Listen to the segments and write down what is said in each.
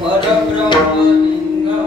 परब्रह्मलिंगम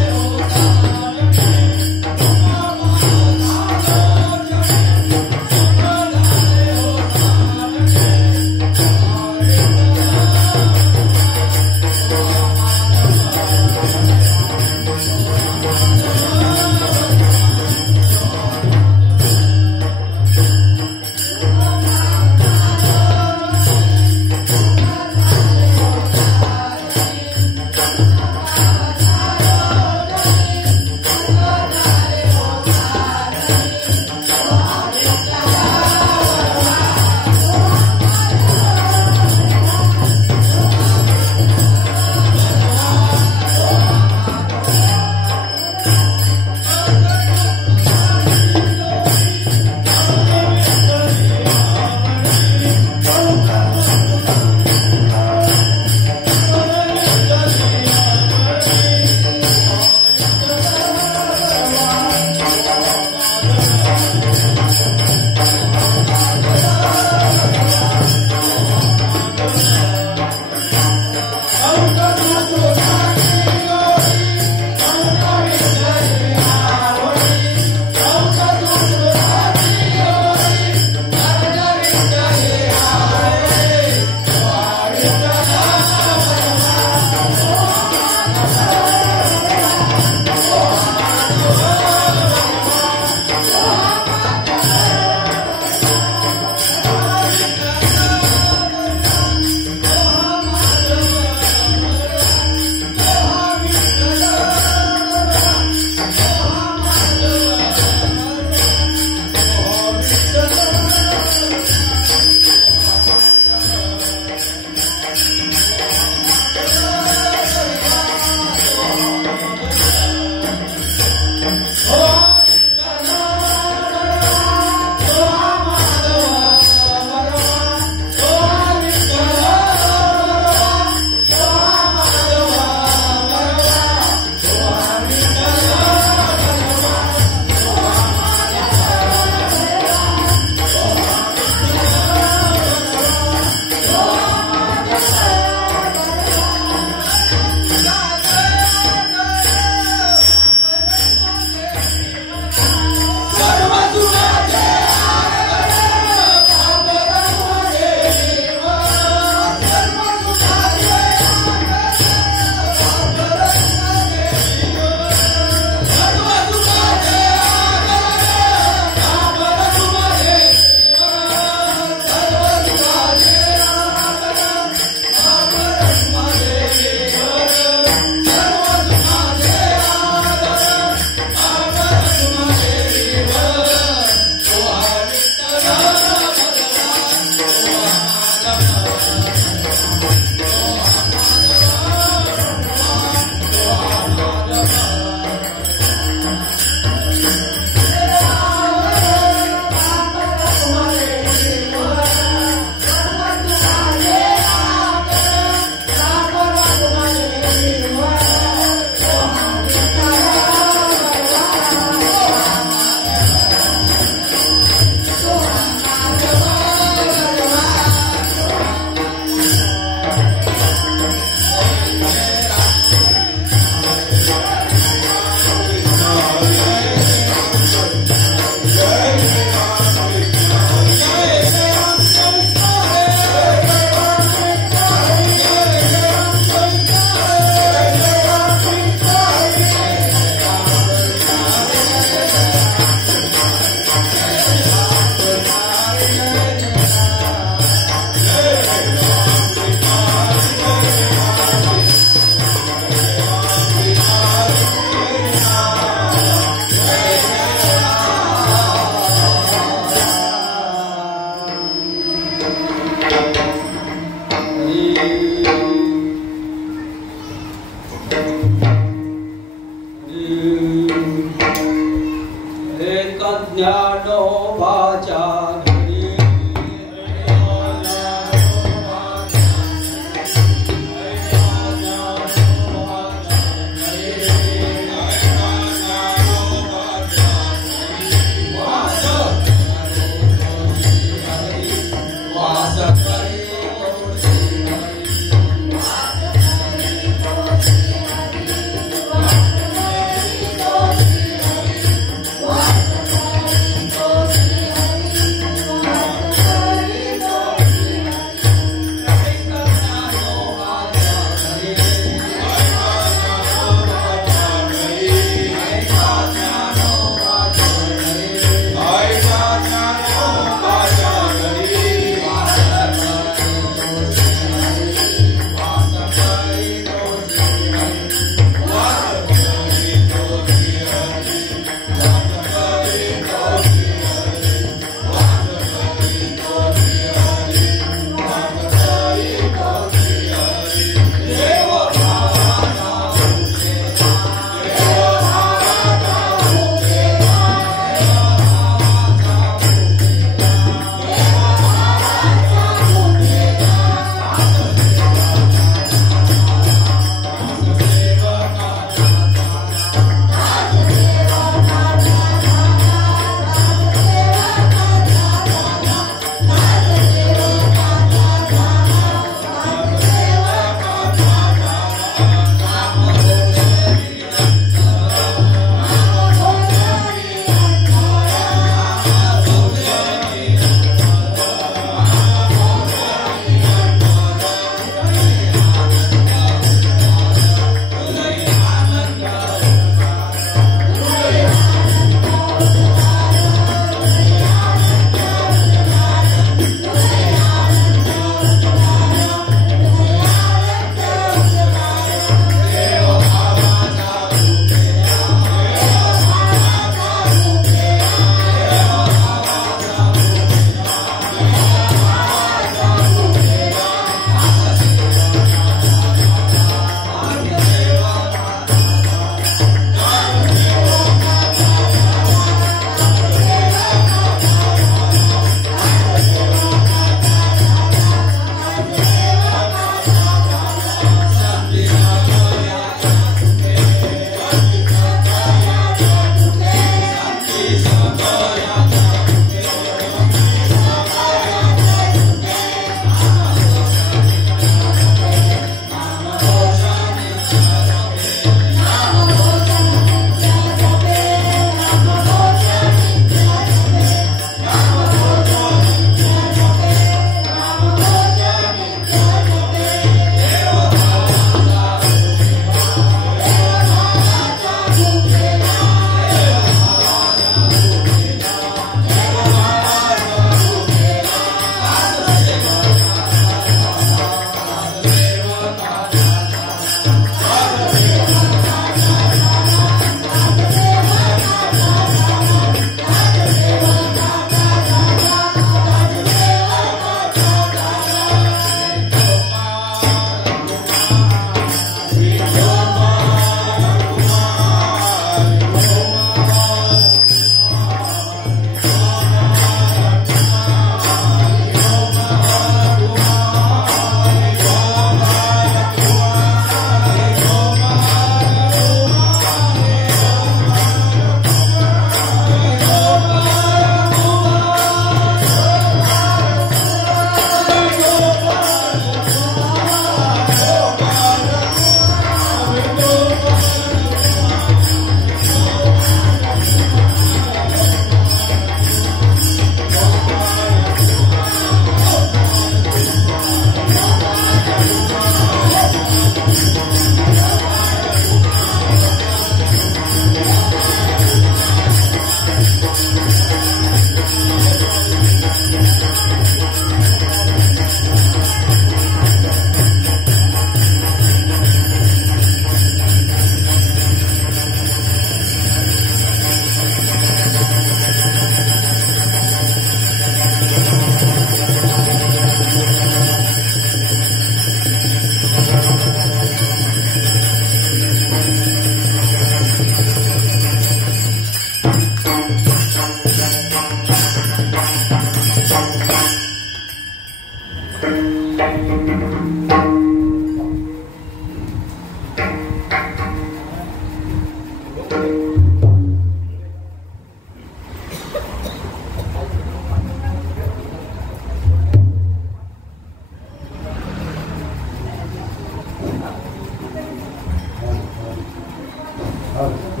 Thank you.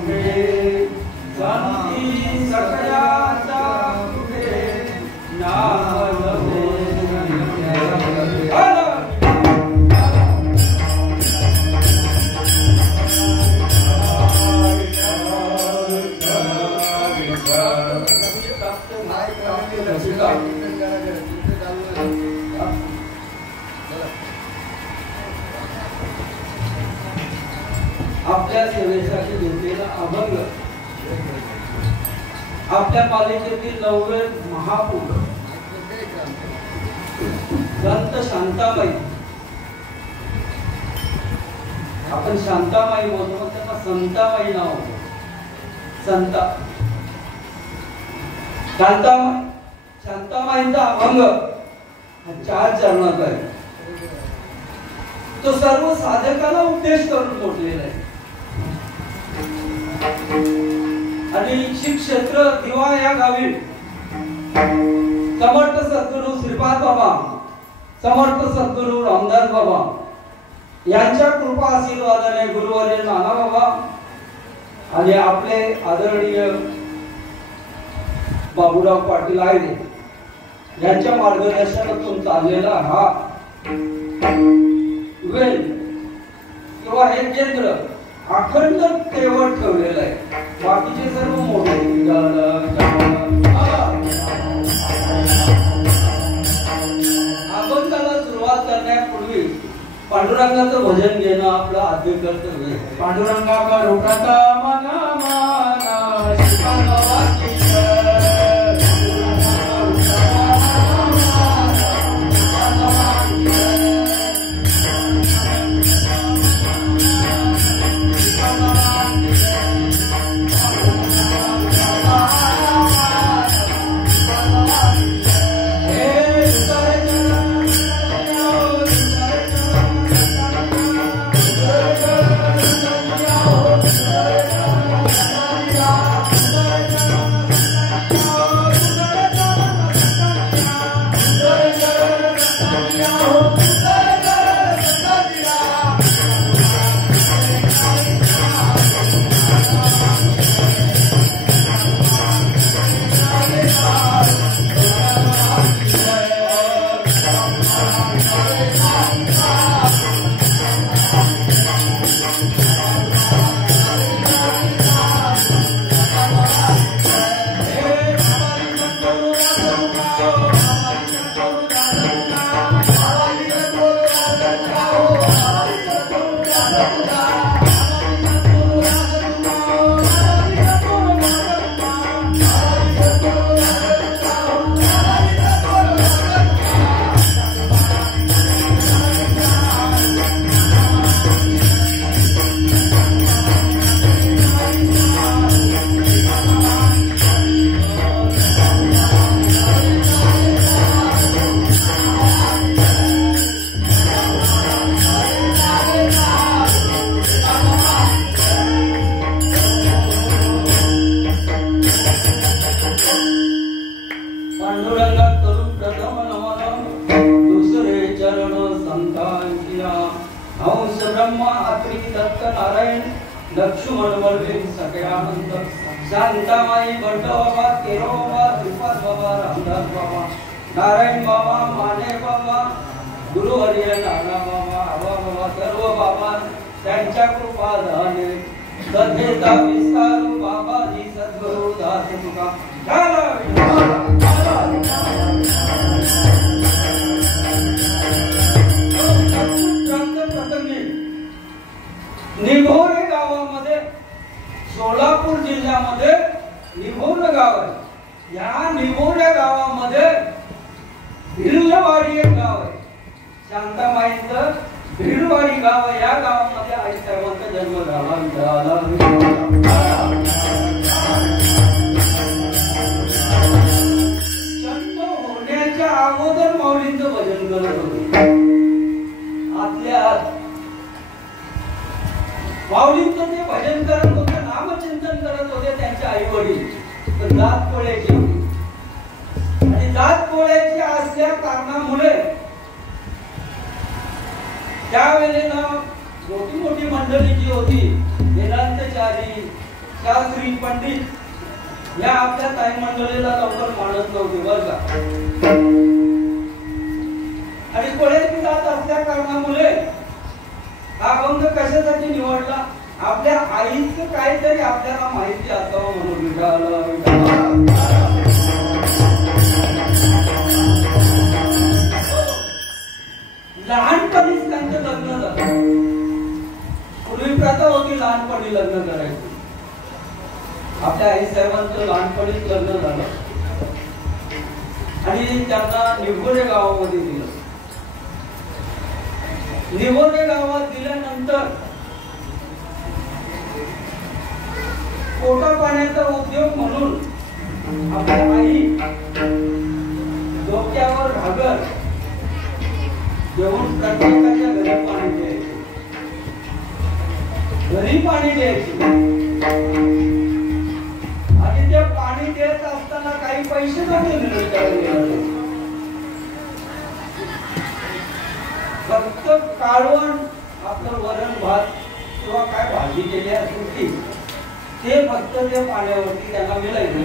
पुढे शांती सगळ्याचा पुढे नाव आपल्या सेवेसाठी घेतलेला अभंग आपल्या पालिकेतील 9वे महापौर संत शांताबाई, आपण शांताबाई बोलतो त्यांना संताबाई नाव संता शांताबाईंचा अभंग 4 चरणात आहे. तो सर्व साधकाला उद्देश करून मोडलेला आहे आणि श्री क्षेत्र दिवा या गावी समर्थ सद्गुरू श्रीपाद बाबा, समर्थ सद्गुरू रामदास बाबा यांच्या कृपा आशीर्वादाने गुरुवर्य नाना बाबा आणि आपले आदरणीय बाबूराव पाटील आहे यांच्या मार्गदर्शनातून चाललेला हा वेल किंवा हे केंद्र अखंड तेवढ ठेवलेलं आहे. बाकीचे सर्व मोठे अभंगाला सुरुवात करण्यापूर्वी पांडुरंगाचं भजन घेणं आपलं आद्य कर्तव्य. पांडुरंगा करुणाचा मना मना श्रीपाद बाबा की शांताबाई बंडोबा केरोबा श्रीपाद बाबा रामदास बाबा नारायण बाबा माने बाबा गुरुवर्य नाना बाबा आबा बाबा सर्व बाबा त्यांच्या कृपा झाले सदेता विस्तार बाबाजी सद्गुरु दास तुका निभोरे गावामध्ये सोलापूर जिल्ह्यामध्ये निभोरे गाव आहे. या निभोरे गावामध्ये भिलवाडी एक गाव आहे. शांताबाईंचं भिलवाडी गाव आहे. या गावामध्ये आई साहेबांचा जन्म झाला. संत होण्याच्या अगोदर माऊलींचं भजन करत होते. आतल्या माऊलींचं ते भजन करत होते, नामचिंतन करत होते. त्यांचे आई वडील जात कोळ्याचे होते आणि जात कोळ्याची असल्या कारणामुळे त्यावेळेला मोठी मोठी मंडळी जी होती वेदांतचारी त्या श्री पंडित या आपल्या ताई मंडळीला लवकर मानत नव्हते बरं का. आणि कोळ्याची जात असल्या कारणामुळे हा अभंग कशासाठी निवडला? आपल्या आईचं काहीतरी आपल्याला माहिती असावं म्हणून. लहानपणीच त्यांचं लग्न झालं. पूर्वी प्रथा होती लहानपणी लग्न करायचं. आपल्या आई साहेबांचं लहानपणीच लग्न झालं आणि त्यांना निगोरे गावामध्ये दिलं. निगोरे गावात दिल्यानंतर पोटा पाण्याचा उद्योग म्हणून आपल्या आई डोक्यावर घागर घेऊन प्रत्येकाच्या घरी पाणी द्यायचे. घरी पाणी द्यायचे आणि ते पाणी देत असताना काही पैसे नव्हते मिळत. फक्त काळवण आपलं वरण भात किंवा काय भाजी केली असेल ती ते फक्त ते पाण्यावरती त्यांना मिळायचं.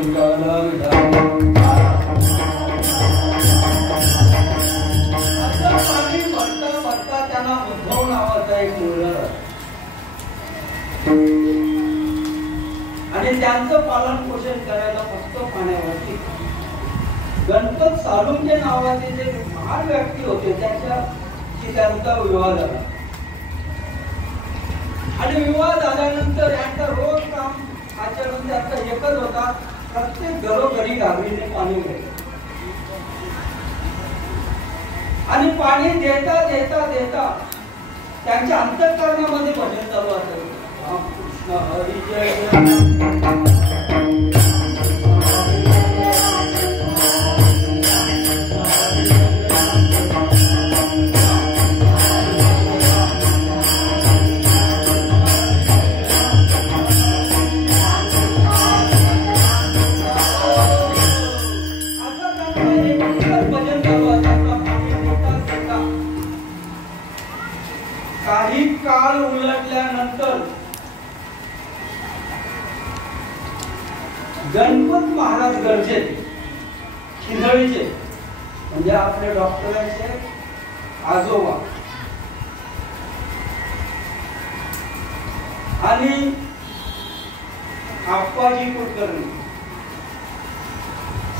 पाणी भरता भरता त्यांना उद्धव नावाचा एक मुलगा आणि त्यांचं पालन पोषण करायला फक्त पाण्यावरती गणपत साळुंके नावाचे जे महान व्यक्ती होते त्यांचा विवाह झाला. आणि विवाह झाल्यानंतर यांचा रोज काम आचरण त्यांचा एकच होता, प्रत्येक घरोघरी घागरीने पाणी घ्यायचं. आणि पाणी देता देता देता त्यांच्या अंतःकरणामध्ये भजन चालू असायचं. कृष्ण हरी जय काही काळ उलटल्यानंतर गणपत महाराज गरजे खिंदळीचे म्हणजे आपले डॉक्टरांचे आजोबा आणि आप्पाजी कुलकर्णी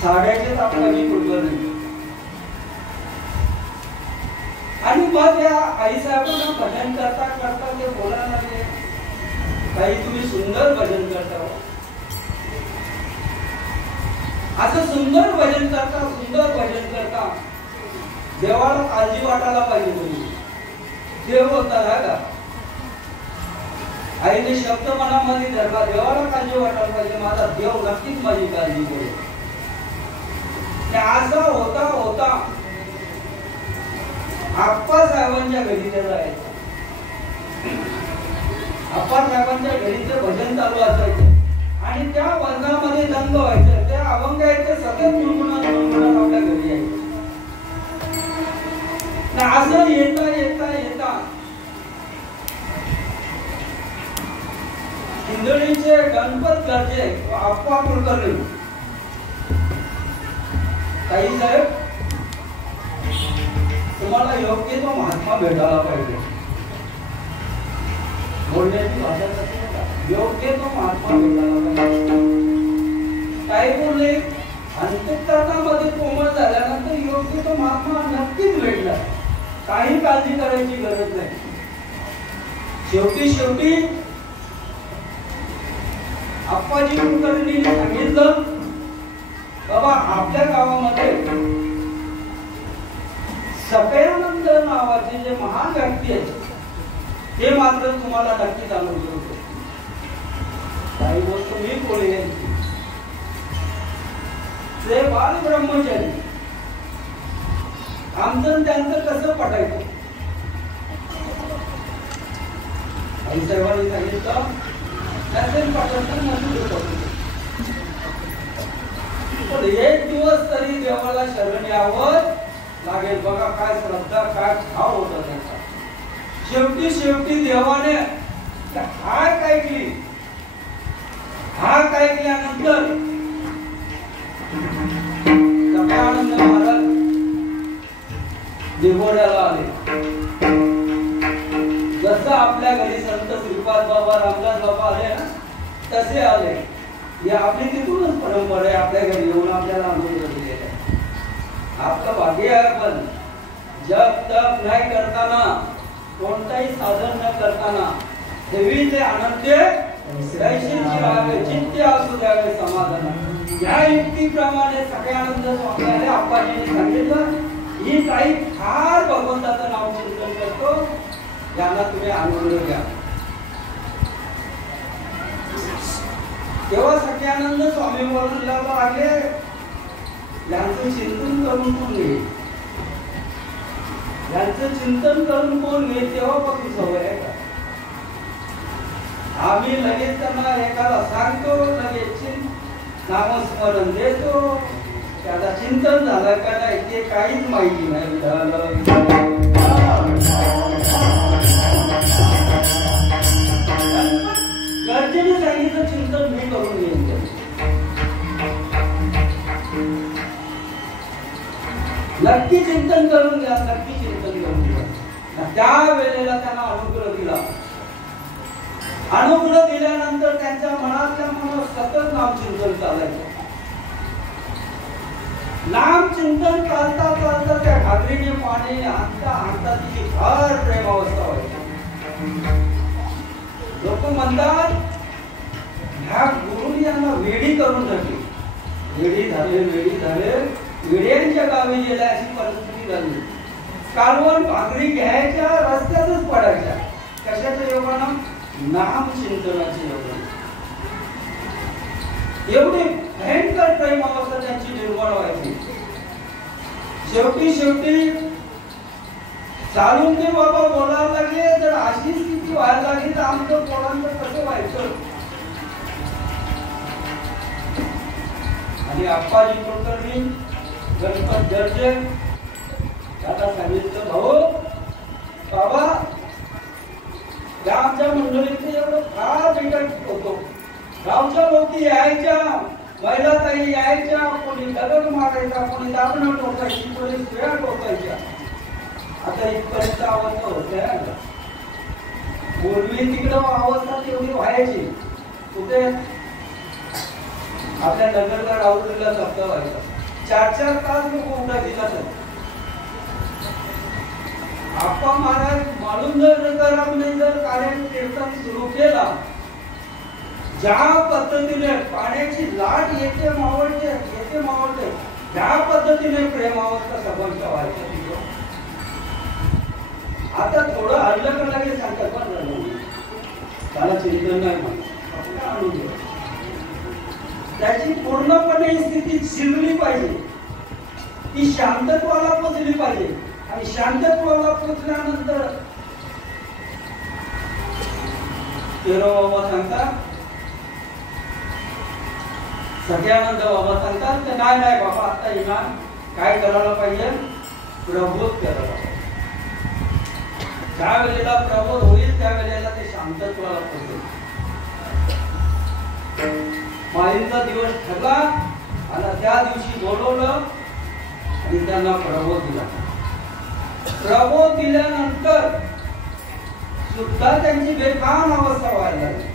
साड्याचे आप्पाजी कुलकर्णी आणि मग या आई साहेबांना भजन करता करता ते बोलायला लागले, काही तुम्ही सुंदर भजन करता. असं सुंदर भजन करता देवाला काळजी वाटायला पाहिजे. तुम्ही देव होता ना का? आईने शब्द मनामध्ये धरला, देवाला काळजी वाटायला पाहिजे, माझा देव नक्कीच माझी काळजी करेल. असा होता होता आप्पा साहेबांच्या घरी ते जायचं. आप्पा साहेबांच्या घरी ते भजन चालू असायचे आणि त्या वर्गामध्ये दंग व्हायचं. त्या अभंगाचे सतत गुणगुणत आपल्या घरी यायचे. असं येता येता येता खिंदळीचे गणपत गरजे आप्पा कुलकर्णी ताई साहेब, तुम्हाला योग्य तो महात्मा भेटायला पाहिजे. बोलण्याची भाषा योग्य तो महात्मा भेटायला पाहिजे. काही बोलले अंतःकरणामध्ये कोमल झाल्यानंतर योग्य तो महात्मा नक्कीच भेटला. काही काळजी करायची गरज नाही. शेवटी आप्पाजी कुलकर्णींनी सांगितलं, बाबा आपल्या गावामध्ये सगळ्यानंद नावाचे जे महान व्यक्ती आहेत ते मात्र तुम्हाला नक्कीच अनुभव होतो. काही गोष्ट मी कोणी ते बाल ब्रह्मचारी आमचं त्यांचं कसं पटायचं. आई साहेबांनी सांगितलं त्याचं पटायचं नसून पण एक दिवस तरी देवाला शरण यावं लागेल. बघा काय श्रद्धा काय भाव होता त्यांचा. शेवटी देवाने हाक ऐकली केल्यानंतर सगळ्यानंद महाराज देवोड्याला आले. जसं आपल्या घरी संत श्रीपाद बाबा रामदास बाबा आले ना तसे आले. ही आपली तिथूनच परंपरा आहे. आपल्या घरी येऊन आपल्याला अनुभव दिलेला आहे. आपलं भाग्य आहे. पण जप तप नाही करताना, कोणताही साधन न करताना देवी ते आनंद चित्ते असू द्यावे समाधान. या युक्तीप्रमाणे सगळ्यानंद स्वामीने आप्पाजीने सांगितलं ही काही फार भगवंताचं नाव चिंतन करतो, यांना तुम्ही अनुभव घ्या. तेव्हा सगळ्यानंद स्वामी बोलला लागले यांचं चिंतन करून कोण घे, यांचं चिंतन करून कोण घे. तेव्हापासून सवय आहे का आम्ही लगेच त्यांना एखादा सांगतो, लगेच नामस्मरण देतो, त्याला चिंतन झालं का नाही ते काहीच माहिती नाही. गरजेने सांगितलं चिंतन मी करून घेईन. नक्की चिंतन करून घ्या, नक्की चिंतन करून घ्या. त्या वेळेला त्यांना अनुग्रह दिला. अनुग्रह दिल्यानंतर त्यांच्या मनातल्या मनात सतत नामचिंतन चालायचं. नामचिंतन चालता चालता त्या घागरीने पाणी आणता आणता तिची फार प्रेमावस्था व्हायची. लोक म्हणतात ह्या गुरुनी यांना वेडी करून टाकली. वेडी झाले, वेडी झाले, वेड्यांच्या गावी गेल्या अशी परिस्थिती झाली. कालवण भाकरी घ्यायच्या रस्त्यातच पडायच्या. कशाच्या योगानं? नाम चिंतनाची योगानं. एवढी भयंकर प्रेम अवस्था त्यांची निर्माण व्हायची. शेवटी चालून ते बाबा बोलायला लागले जर अशी स्थिती व्हायला लागली तर आमचं पोरांचं कसं व्हायचं. आणि आप्पाजी कुलकर्णी गणपत दर्जे त्याला सांगितलं भाऊ बाबा त्या आमच्या मंडळीतले एवढं फार बिकट होतो. गावच्या लोक यायच्या, महिला ताई यायच्या, कोणी दगड मारायचा, कोणी दाबणं टोकायची, कोणी शिव्या टोकायच्या. आता इथपर्यंत अवस्था होत्या. पूर्वी तिकडं अवस्था तेवढी व्हायची. कुठे आपल्या नगरला राहुरीला धबधबा व्हायचा. 4-4 तास लोक उठायची नसत. आप्पा महाराज मालूम जर कार्य कीर्तन सुरू केला, ज्या पद्धतीने पाण्याची लाट येते मावळते त्या पद्धतीने प्रेमावस्था सर्वांच्या व्हायच्या. आता थोडं हल्लं का लागेल सांगतात पण त्याला चिंतन नाही म्हणून त्याची पूर्णपणे स्थिती शिरली पाहिजे. ती शांतत्वाला पोचली पाहिजे. आणि शांतत्वाला पोचल्यानंतर बाबा सांगतात, सगळ्यानंद बाबा सांगतात की नाही बाबा आता इमान काय करायला पाहिजे, प्रबोध करायला पाहिजे. ज्या वेळेला प्रबोध होईल त्या वेळेला ते शांतत्वाला पोचेल. माईंचा दिवस ठरला आणि त्या दिवशी बोलवलं आणि त्यांना प्रबोध दिला. प्रबोध दिल्यानंतर सुद्धा त्यांची बेकाम अवस्था व्हायला लागली.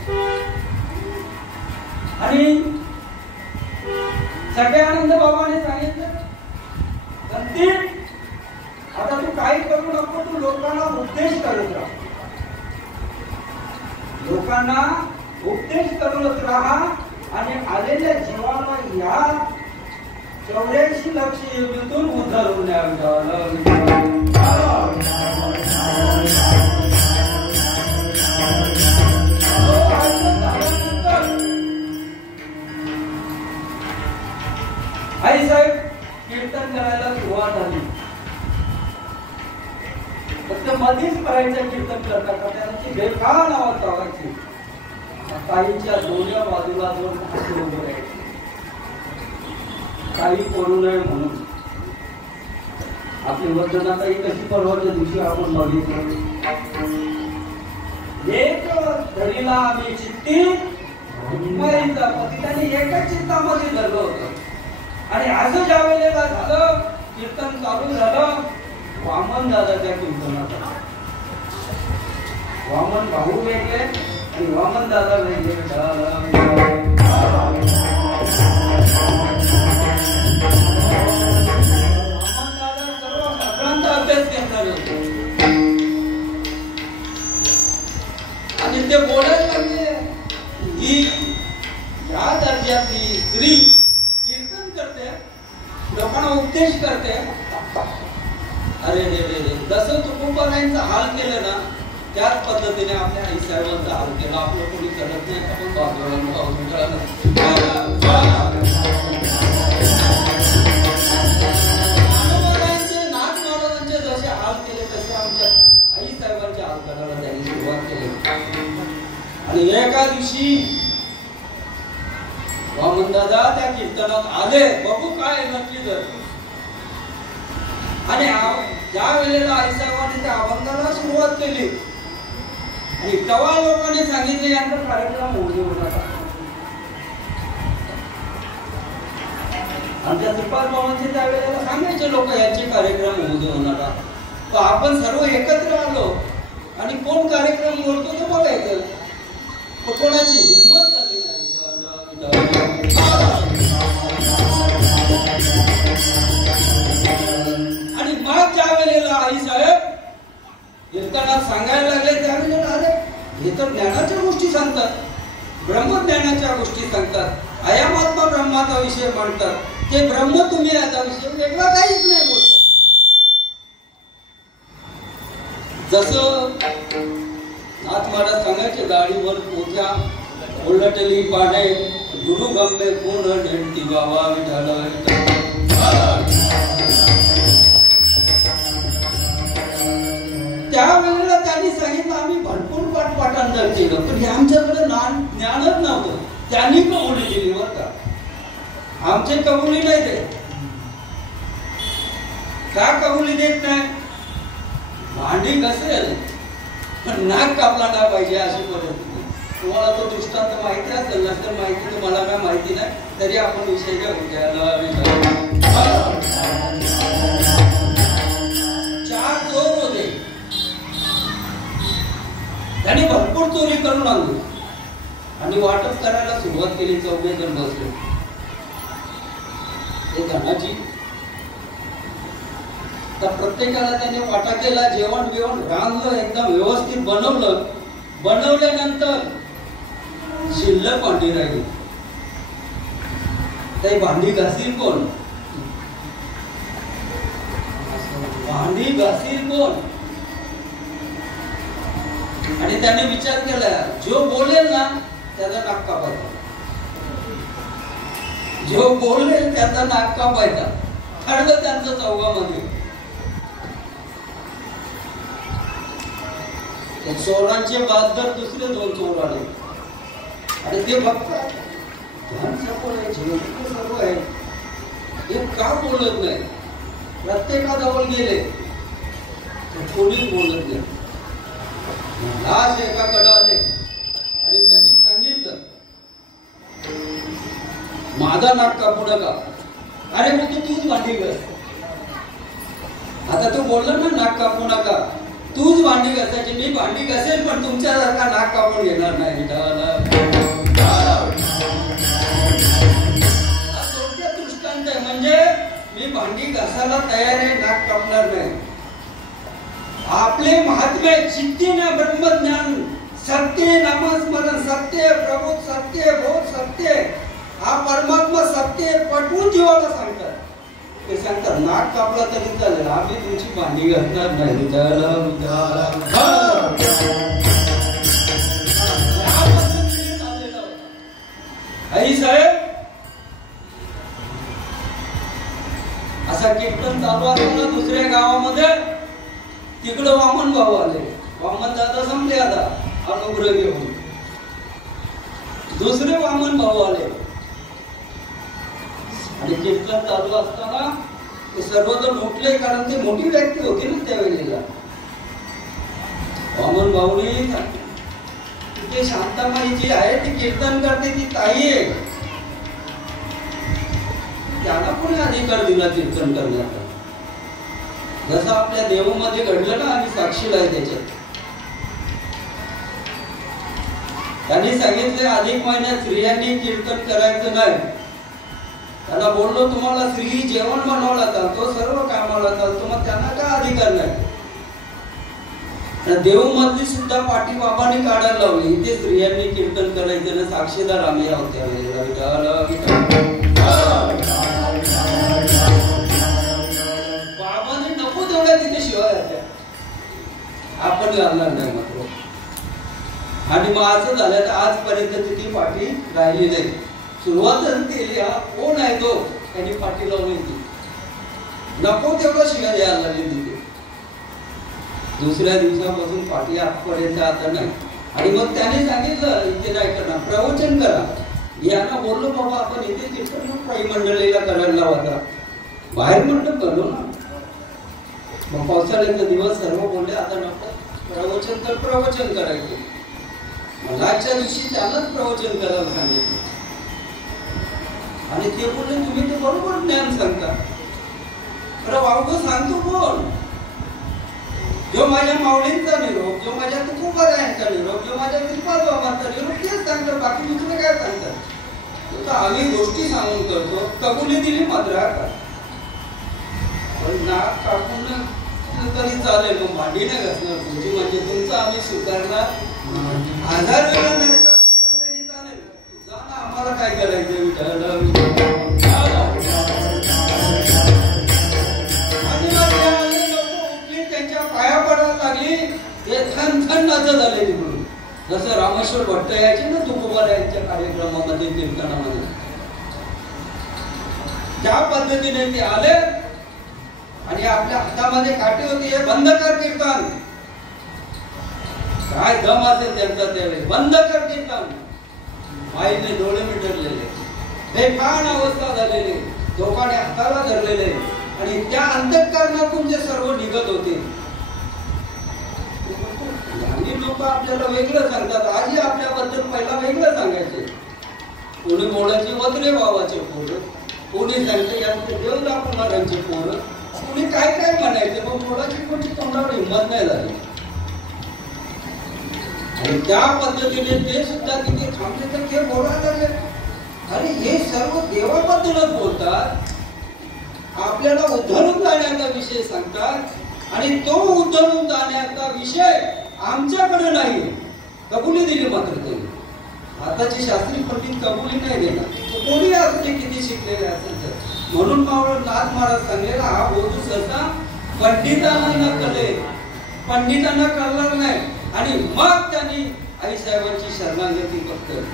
आणि सगळ्यानंद बाबाने सांगितलं अंतिम आता तू काही करू नको, तू लोकांना उपदेश करत राहा. लोकांना उपदेश करत राहा आणि आलेल्या जीवाला या 84 लक्ष योजनेतून उद्धारून न्यावं. आई साहेब कीर्तन करायला सुरुवात झाली. फक्त मध्येच करायचं कीर्तन करता त्यांची बेकान अवस्था व्हायची. काहींच्या दोन्ही बाजूला दोन हात उभे राहायचे, काही करू नये म्हणून. आपली वंदनाताई कशी परवाच्या दिवशी आपण बघितलं, एक धरीला आम्ही चित्ती रुक्माईचा पती त्यांनी एकाच चित्तामध्ये धरलं होतं. आणि असं ज्या वेळेला झालं, कीर्तन चालू झालं, वामन दादाच्या कीर्तनात वामन भाऊ वेगळे आणि वामन दादा वेगळे. अभ्यास करणार होते आणि ते बोलायला लागले, ही या दर्जातली स्त्री कीर्तन करते, लोकांना उपदेश करते. अरे रे रे रे, जसं तुकोबारायांचा हाल केलं ना, त्याच पद्धतीने आपल्या आई साहेबांचा हाल केला. आपलं कोणी करत नाही, आपण आई साहेबांच्या हाल करायला त्यांनी सुरुवात केली. आणि एका दिवशी वामन दादा त्या कीर्तनात आले, बघू काय नक्की तर. आणि ज्या वेळेला आई साहेबांनी त्या अभंगाला सुरुवात केली आणि तेव्हा लोकांनी सांगितले यांचा कार्यक्रम होऊ नका. आमच्या त्रिपाल बाबांचे त्या वेळेला सांगायचे लोक यांचे कार्यक्रम होऊ देऊ नका. तर आपण सर्व एकत्र आलो आणि कोण कार्यक्रम बोलतो ते बघायचं. कोणाची हिंमत झाली नाही. आणि मग ज्या वेळेला आई साहेब कीर्तनात सांगायला लागले, त्यावेळेला अरे हे तर ज्ञानाच्या गोष्टी सांगतात, ब्रह्मज्ञानाच्या गोष्टी सांगतात, अयमात्मा ब्रह्माचा विषय मांडतात. ते ब्रह्म तुम्ही याचा विषय वेगळा काहीच नाही बोलतो. जसं नाथ महाराज सांगायचे, गाडीवर पोथ्या उलटली पाडे, गुरु गंबे पूर्ण ढेंटी बाबा विठाला. त्यावेळेला त्यांनी सांगितलं आम्ही भरपूर पाठांतर केलं, पण हे आमच्याकडे ज्ञानच नव्हतं. त्यांनी कबुली दिली बरं का, आमचे कबुली नाही देत. का कबुली देत नाही? भांडी घसेल पण नाक कापला नाही पाहिजे अशी पद्धती. तुम्हाला तो दृष्टांत माहिती असेल, नंतर माहिती तुम्हाला काय माहिती नाही, तरी आपण विषय घेऊन चार चोर होते, त्यांनी भरपूर चोरी करून आणली आणि वाटप करायला सुरुवात केली. 14 जण बसले. ते धनाची तर प्रत्येकाला त्याने वाटा केला, जेवण बिवण रांधलं, एकदम व्यवस्थित बनवलं. बनवल्यानंतर शिल्लक भांडी राहिली. ते भांडी घासील कोण? भांडी घासील कोण? आणि त्याने विचार केला, जो बोलेल ना त्याचा नाक कापायचा, जो बोलेल त्याचा नाक कापायचा. ठरलं त्यांचं चौघामध्ये. चोरांचे बाजदार दुसरे 2 चोर आले आणि ते बघतात सर्व आहे, हे का बोलत नाही. प्रत्येकाजवळ गेले तर कोणीच बोलत नाही. लास्ट एकाकडे आले आणि त्यांनी सांगितलं माझा नाक कापू नका. अरे मग तूच भांडी घास. आता तू बोलला ना नाक कापू नका, तूच भांडी घासायची. मी भांडी घासेल पण तुमच्यासारखा नाक कापून घेणार नाही. दृष्टांत आहे, म्हणजे मी भांडी घासायला तयार आहे, नाक कापणार नाही. आपले महात्मे चित्तीने ब्रह्मज्ञान, सत्य नामस्मरण, सत्य प्रभू, सत्य बोध, सत्य हा परमात्मा सत्य पटवून जीवाला सांगतात. ते सांगतात नाक कापला तरी चालेल, आम्ही तुमची भांडी घालणार नाही. आई साहेब असा कीर्तन चालू असताना दुसऱ्या गावामध्ये तिकडं वामन भाऊ आले. वामन दादा संपले आता अनुग्रह घेऊन. दुसरे वामन भाऊ आले आणि कीर्तन चालू असताना ते सर्वजण उठले, कारण ते मोठी व्यक्ती होती ना त्यावेळेला. वामन भाऊनी इथे शांतामाई जी आहे ती कीर्तन करते, ती ताई आहे. त्यांना कोणी अधिकार दिला कीर्तन करण्याचा? जसं आपल्या देवामध्ये घडलं ना, आम्ही साक्षीला आहे त्याच्यात. त्यांनी सांगितले अधिक महिन्यात स्त्रियांनी कीर्तन करायचं नाही. त्याला बोललो तुम्हाला स्त्री जेवण बनवला चालतो, सर्व कामाला चालतो, मग त्यांना काय अधिकार नाही? देव मधली सुद्धा पाठी बाबांनी काढायला लावली. इथे स्त्रियांनी कीर्तन करायचं ना, साक्षीदार आम्ही आहोत त्यावेळेला. बाबांनी नको तेवढ्या तिथे शिवाय आपण घालणार नाही मात्र. आणि मग असं झालं तर आजपर्यंत तिथे पाठी राहिली नाही. सुरुवातच केली, हा कोण आहे तो त्यांनी पाठी लावली होती. नको तेवढं शिवाय द्यायला लागली तिथे. दुसऱ्या दिवसापासून पाठी आजपर्यंत आता नाही. आणि मग त्याने सांगितलं इथे नाही करणार, प्रवचन करा. यांना बोललो बाबा आपण इथे कीर्तन काही मंडळीला करायला लावा, बाहेर मंडळ करू ना. मग पावसाळ्याचा दिवस सर्व बोलले आता नको, प्रवचन तर प्रवचन करायचं. मग आजच्या दिवशी त्यालाच प्रवचन करायला सांगितलं. आणि ते बोलले तुम्ही ते बरोबर ज्ञान सांगता. अरे बाबा सांगतो कोण? जो माझ्या माऊलींचा निरोप, जो माझ्या तुकोबारायांचा निरोप, जो माझ्या श्रीपाद बाबांचा निरोप, तेच सांगतात. बाकी दुसरं काय सांगतात? तर आम्ही गोष्टी सांगून करतो. कबुली दिली मात्र का पण नाक कापून तरी चालेल, भांडी नाही घासणार तुमची, म्हणजे तुमचं आम्ही स्वीकारणार. 1000 वेळा नरकात केला तरी चालेल, जा ना, आम्हाला काय करायचं विचारलं. त्यांच्या पाया पडायला लागली, ते थन थन नाचत झाले तिकडून. जसं रामेश्वर भट्ट यायचे ना तुकोबारायांच्या कार्यक्रमामध्ये, कीर्तनामध्ये, त्या पद्धतीने ते आले आणि आपल्या हातामध्ये काठी होती, हे बंद कर कीर्तन. काय दम असेल त्यांचा त्यावेळी, बंद कर कीर्तन. आईने डोळे मिटरलेले, बेभान अवस्था झालेली, दोघांनी हाताला धरलेले आणि त्या अंतःकरणातून जे सर्व निघत होते. लोक आपल्याला वेगळं सांगतात. आजी आपल्याबद्दल पहिला वेगळं सांगायचे. कोणी मोडाची वत्रे भावाचे पोरं, कोणी सांगते यांचे देवदा कुमारांचे पोरं, कोणी काय काय म्हणायचे. मग मोडाची कोणती तोंडावर हिंमत नाही झाली. आणि त्या पद्धतीने ते सुद्धा तिथे थांबले तर ते बोलायला लागले. अरे हे सर्व देवाबद्दलच बोलतात, आपल्याला उद्धरून जाण्याचा विषय सांगतात आणि तो उद्धरून जाण्याचा विषय आमच्याकडे नाही. कबुली दिली मात्र त्यांनी. आताची शास्त्री पंडित कबुली नाही देणार, कोणी असले किती शिकलेले असेल तर. म्हणून नाथ महाराज सांगलेला हा बोधू सहसा पंडितांना न कळे, पंडितांना कळणार नाही. आणि मग त्यांनी आई साहेबांची शरणागती पत्करली.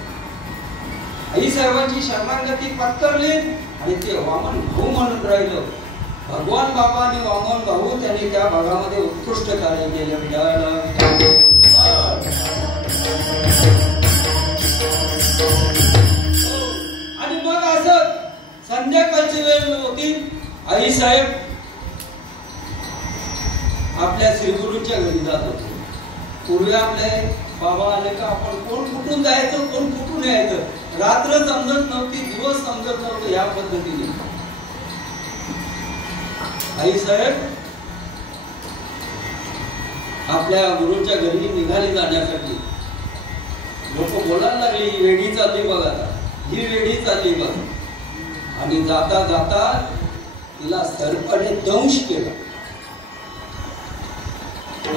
आई साहेबांची शरणागती पत्करली आणि ते वामन भाऊ म्हणून राहिलं. भगवान बाबा आणि वामन भाऊ त्यांनी त्या भागामध्ये उत्कृष्ट कार्य केले. आणि मग असं संध्याकाळची वेळ होती. आई साहेब आपल्या श्रीगुरूंच्या घरी जात होते. पूर्वी आपले बाबा आले का आपण कोण कुठून जायचं, कोण कुठून यायचं, रात्र समजत नव्हती, दिवस समजत नव्हतं. या पद्धतीने आई साहेब आपल्या गुरुच्या घरी निघाली जाण्यासाठी. लोक बोलायला लागली ही वेडी चालली बघा, ही वेडी चालली बघा. आणि जाता जाता तिला सर्पाने दंश केला.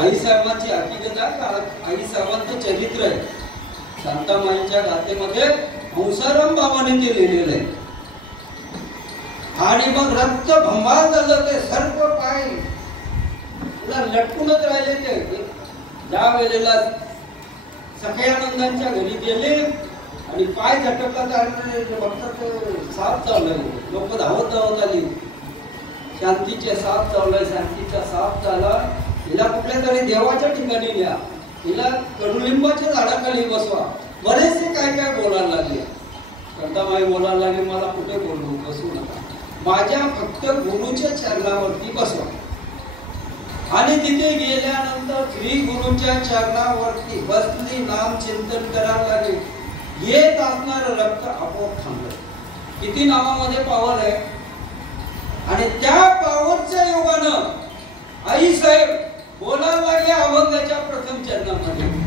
आई साहेबांची हकीकत आहे, आई साहेबांचं चरित्र आहे. शांतामाईंच्या गाथेमध्ये हंसाराम बाबाने ते लिहिलेलं आहे. आणि मग रक्त भंबार झालं, ते सर्प पाय तुला लटकूनच राहिले. ते ज्या वेळेला सखयानंदांच्या घरी गेले आणि पाय झटकला बघतात साप चाललाय. लोक धावत धावत आली, शांतीचे साप चाललाय, शांतीचा साप झाला. हिला कुठल्या तरी देवाच्या ठिकाणी न्या, हिला कडुलिंबाच्या झाडाखाली बसवा. बरेचसे काय काय बोलायला लागले. शांतामाई बोलायला लागले मला कुठे बोलू बसू नका, माझ्या फक्त गुरुच्या चरणावरती बसवा. आणि तिथे गेल्यानंतर श्री गुरुच्या चरणावरती बसली, नाम चिंतन करायला लागली. येत असणार रक्त आपोआप थांबलं. किती नामामध्ये पावर आहे. आणि त्या पावरच्या योगानं आई साहेब बोलायला लागले अभंगाच्या प्रथम चरणामध्ये.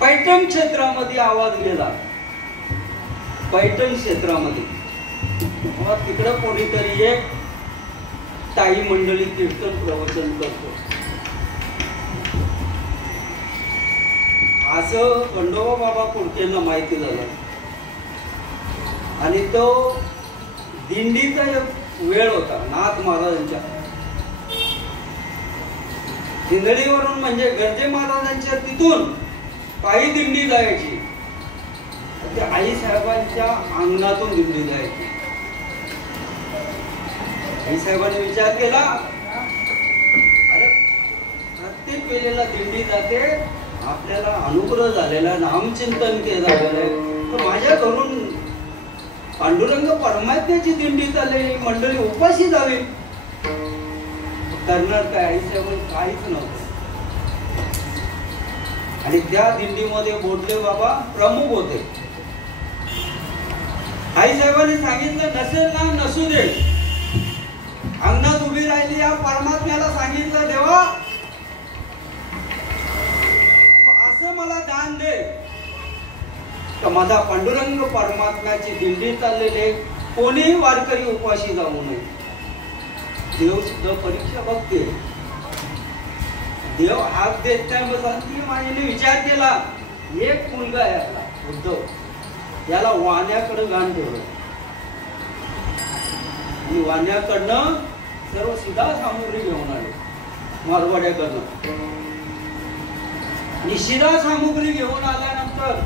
पैठण क्षेत्रामध्ये आवाज गेला. पैठण क्षेत्रामध्ये तिकडं कोणीतरी एक ताई मंडळी कीर्तन प्रवचन करतो. असं खंडोबा बाबा कुडकेंना माहिती झालं. आणि तो दिंडीचा एक वेळ होता नाथ महाराजांच्या. दिंडळीवरून म्हणजे गर्जे महाराजांच्या तिथून काही दिंडी जायची. आई साहेबांच्या अंगणातून दिंडी जायची. आई साहेबांनी विचार केला, अरे प्रत्येक वेळेला दिंडी जाते, आपल्याला अनुग्रह झालेला, नामचिंतन केलं झालेलं आहे, तर माझ्या घरून पांडुरंग परमात्म्याची दिंडी चाललेली, मंडळी उपाशी जावी, करणार काय? आई साहेबांनी काहीच नव्हतं. आणि त्या दिंडीमध्ये बोधले बाबा प्रमुख होते. आई साहेबांनी सांगितलं, नसेल ना नसू दे, अंगणात उभी राहिली, या परमात्म्याला सांगितलं, देवा असं मला दान दे तर माझा पांडुरंग परमात्म्याची दिंडी चाललेले, कोणीही वारकरी उपाशी जाऊ नये. देव सुद्धा परीक्षा बघते. देव हात देत नाही. मग शांती माईने विचार केला, एक मुलगा आहे आपला उद्धव, याला वाण्याकडे गाण ठेवलं. आणि वाण्याकडनं सर्व सीधा सामुग्री घेऊन आले मारवाड्याकडनं. आणि सीधा सामुग्री घेऊन आल्यानंतर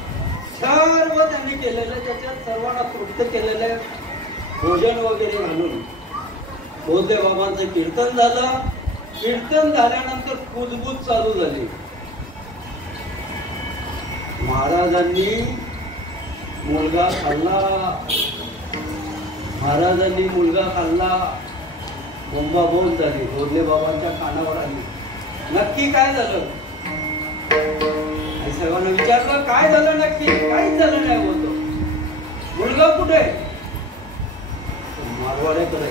सर्व त्यांनी केलेलं, त्याच्यात सर्वांना तृप्त केलेलं भोजन वगैरे घालून बोधले बाबांचं कीर्तन झालं. कीर्तन झाल्यानंतर कुजबूज चालू झाली. महाराजांनी मुलगा खाल्ला, महाराजांनी मुलगा खाल्ला, बोंबाबोंब झाली. बोधले बाबांच्या कानावर आली. नक्की काय झालं? आई साहेबांना विचारलं, काय झालं नक्की? काहीच झालं नाही बोलतो. मुलगा कुठे? मारवाड्याकडे.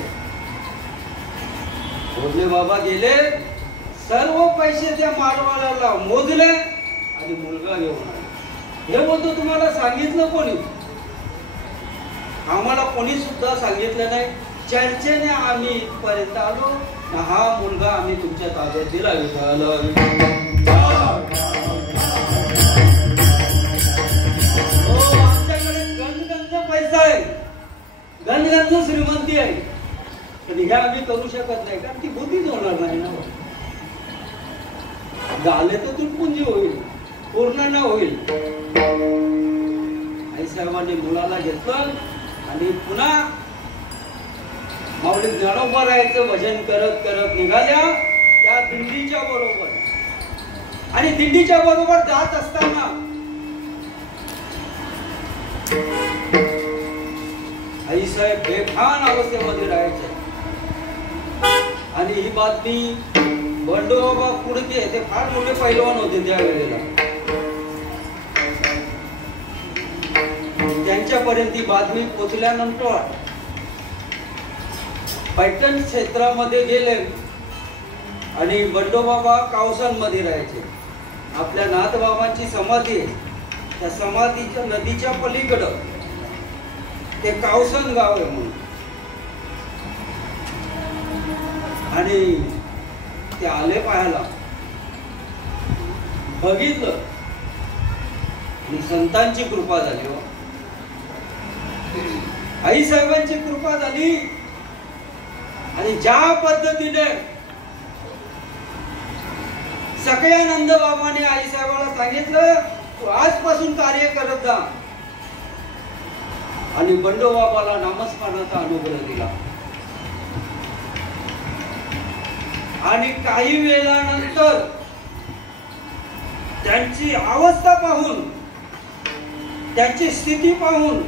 बोधले बाबा गेले, सर्व पैसे त्या मारवाड्याला मोजले आणि मुलगा घेऊन आले. हे बोलतो, तुम्हाला सांगितलं कोणी? आम्हाला कोणी सुद्धा सांगितलं नाही. चर्चेने आम्ही इथपर्यंत आलो, हा मुलगा आम्ही तुमच्या ताब्यात दिला. आमच्याकडे गंज पैसा आहे, समजा श्रीमंती आहे, पण ह्या आम्ही करू शकत नाही कारण ती बुद्धीच होणार नाही ना. झाले तर तुटपुंजी होईल, पूर्ण न होईल. आई साहेबांनी मुलाला घेतलं आणि पुन्हा माऊली ज्ञानोबरायचं भजन करत करत निघाल्या त्या दिंडीच्या बरोबर. आणि दिंडीच्या बरोबर जात असताना आई साहेब बेभान अवस्थेमध्ये राहायचे. आणि ही बातमी बंडोबा कुडके, ते फार मोठे पैलवान होते त्यावेळेला, त्यांच्यापर्यंत ही बातमी पोचल्यानंतर पैठण क्षेत्रामध्ये गेले. आणि बंडोबाबा कावसन मध्ये राहायचे. आपल्या नाथबाबांची समाधी आहे, त्या समाधीच्या नदीच्या पलीकडं ते कावसन गाव आहे म्हणून. आणि ते आले पाहायला, बघितलं आणि संतांची कृपा झाली हो, आई साहेबांची कृपा झाली. आणि ज्या पद्धतीने सगळ्यानंद बाबांनी आई साहेबाला सांगितलं तू आजपासून कार्य करत जा, आणि बंडोबाबाला नामस्मरणाचा अनुग्रह दिला. आणि काही वेळानंतर त्यांची अवस्था पाहून, त्यांची स्थिती पाहून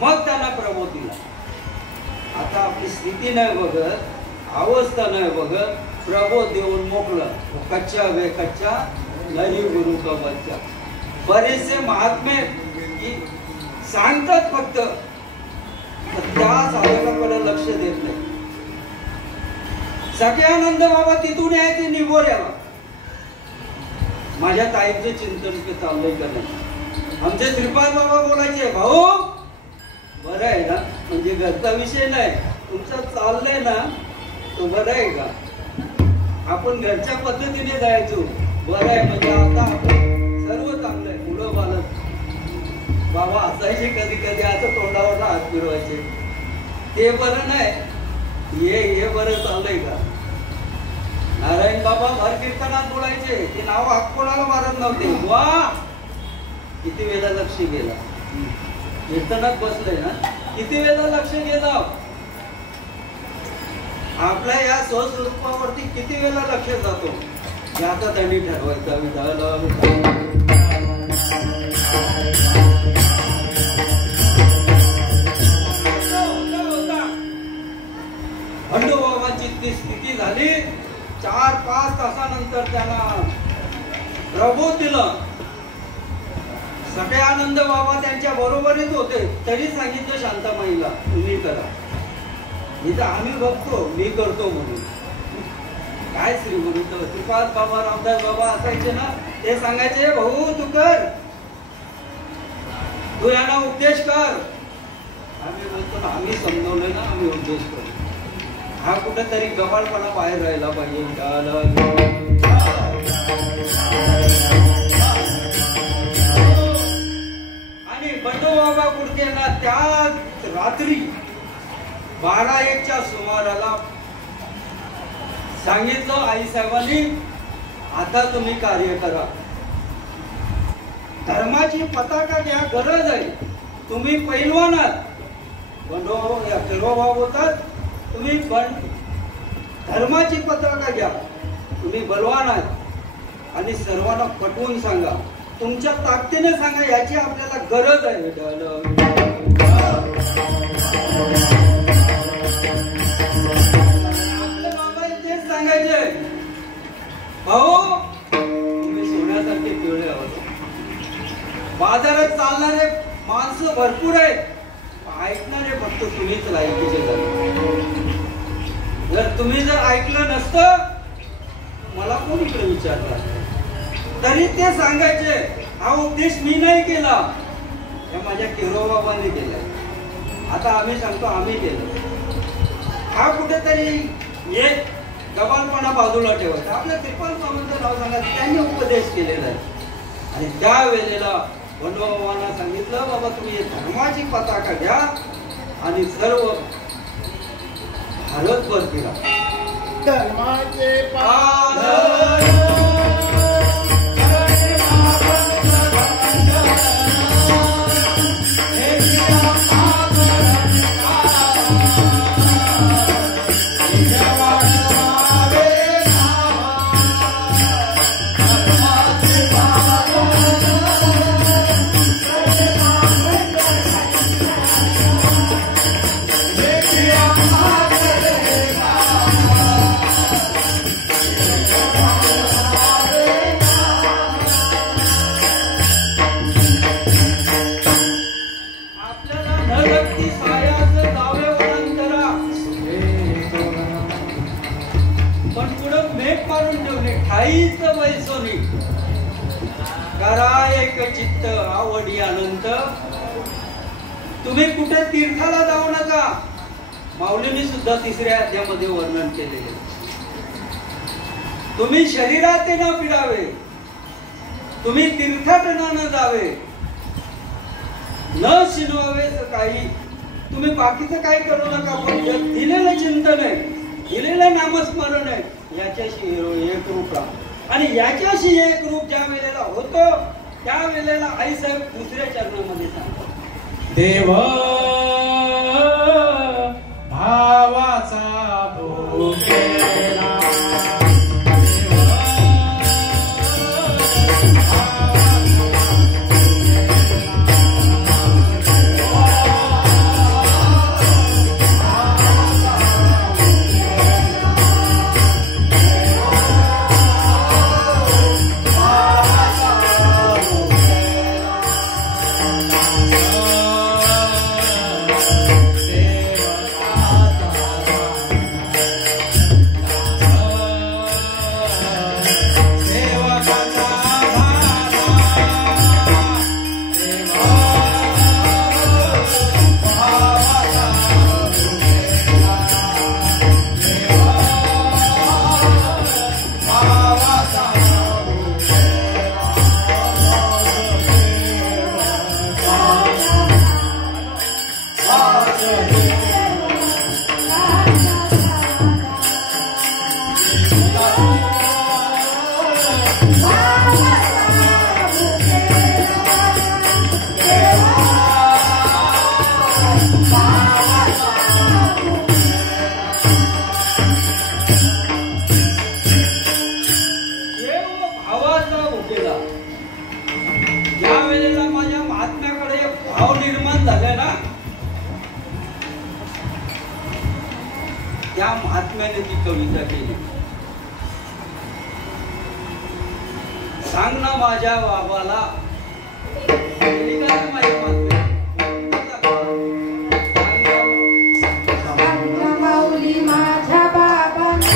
मग त्यांना प्रबोध दिला. आता आपली स्थिती नाही बघत, अवस्था नाही बघत, प्रबोध देऊन मोकळं. कच्चा वे कच्चा नाही गुरु का बच्चा. बरेचसे महात्मे सांगतात फक्त, त्या साधकाकडे लक्ष देत नाही. सगळ्यानंद बाबा तिथून यायचे निगोऱ्याला. माझ्या ताईचे चिंतन चाललंय का नाही. आमचे श्रीपाद बाबा बोलायचे, भाऊ बरं आहे ना, म्हणजे घरचा विषय नाही, तुमचं चाललंय ना तो बरं आहे का. आपण घरच्या पद्धतीने जायचो, बरं आहे म्हणजे आता आपण सर्व चांगलं आहे. मुलं बालक बाबा असायचे, कधी कधी असं तोंडावर हात फिरवायचे, ते बरं नाही, हे बरं चाललंय का. नारायण बाबा भर कीर्तनात बोलायचे, ते नाव कोणाला मारत नव्हते. वा किती वेळा लक्ष गेला, कीर्तनात बसलंय ना, किती वेळा लक्ष गेलं. आपल्या या स्वस्वरूपावरती किती वेळा लक्ष जातो, याचा त्यांनी ठरवायचं. बंडोबाबांची ती स्थिती झाली. 4-5 तासानंतर त्यांना प्रबोध दिलं. सगळ्यानंद बाबा त्यांच्या बरोबरीत होते, तरी सांगितलं शांतामाईला तुम्ही करा. इथं आम्ही बघतो, मी करतो म्हणून. काय श्री म्हणतो श्रीपाद बाबा रामदास बाबा असायचे ना, ते सांगायचे भाऊ तू कर, तू यांना उपदेश कर. आम्ही बोलतो ना, आम्ही समजवलं ना, आम्ही उपदेश करू. हा कुठेतरी गबाळपणा बाहेर राहिला पाहिजे. आणि बंडोबाबा कुडकेंना त्या रात्री 12-1च्या सुमाराला सांगितलं आई साहेबांनी, आता तुम्ही कार्य करा, धर्माची पताका घ्या, गरज आहे. तुम्ही पैलवान आहात, बंडोबा बोलतात, तुम्ही धर्माची पताका घ्या, तुम्ही बलवान आहात. आणि सर्वांना पटवून सांगा, तुमच्या ताकदीने सांगा, याची आपल्याला गरज आहे. तेच सांगायचे, भाऊ तुम्ही सोन्यासारखे पिवळे आहोत. बाजारात चालणारे माणसं भरपूर आहेत, ऐकणारे फक्त तुम्हीच लायकीचे झाले. जर तुम्ही जर ऐकलं नसतं, मला कोण इकडे विचारलं. तरी ते सांगायचे, हा उपदेश मी नाही केला, हे माझ्या केरोबाबांनी केला. आता आम्ही सांगतो आम्ही केलं. हा कुठेतरी एक गबाळपणा बाजूला ठेवायचा. आपल्या श्रीपाद स्वामींचं नाव सांगायचं, त्यांनी उपदेश केलेला आहे. आणि त्या वेळेला बंडोबाबांना सांगितलं, बाबा तुम्ही धर्माची पताका घ्या आणि सर्व भारतभर केला. धर्माचे चित्त आवडी अनंत. तुम्ही कुठे तीर्थाला जाऊ नका. माऊलींनी सुद्धा 3ऱ्या अध्यायामध्ये वर्णन केलेले. तुम्ही शरीराचे न पिडावे, तुम्ही तीर्थात न जावे, न शिनवावे काही, तुम्ही बाकीचं काही करू नका. पण दिलेलं चिंतन आहे, दिलेलं नामस्मरण आहे, याच्याशी एक रूप राहा. आणि याच्याशी एक रूप ज्या वेळेला होतो त्या वेळेला आई साहेब 2ऱ्या चरणामध्ये सांगतात, देव भावाचा भोगेला. त्या महात्म्याने ती कविता केली. सांग ना माझ्या बाबाला, माऊली माझ्या बाबाला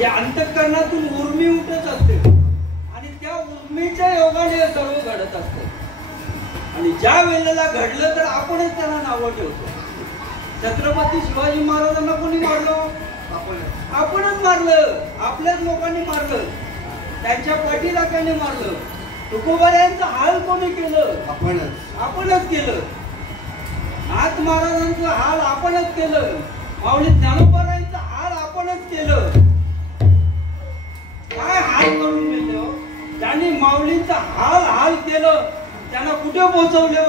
या अंतःकरणातून उर्मी उठत असते आणि त्या उर्मीच्या योगाने सर्व घडत असते. आणि ज्या वेळेला घडलं तर आपणच त्याला नावं ठेवतो. छत्रपती शिवाजी महाराजांना कोणी मारलं? आपणच मारलं. आपल्याच लोकांनी मारलं. त्यांच्या पाठीराख्याने मारलं. तुकोबाऱ्यांचा हाल कोणी केलं? आपणच केलं. नाथ महाराजांचा हाल आपणच केलं. माऊली ज्ञानोबारायांचा हाल आपणच केलं. काय हाल करून गेले? त्यांनी माऊलींचा हाल केलं. त्यांना कुठे पोहोचवले?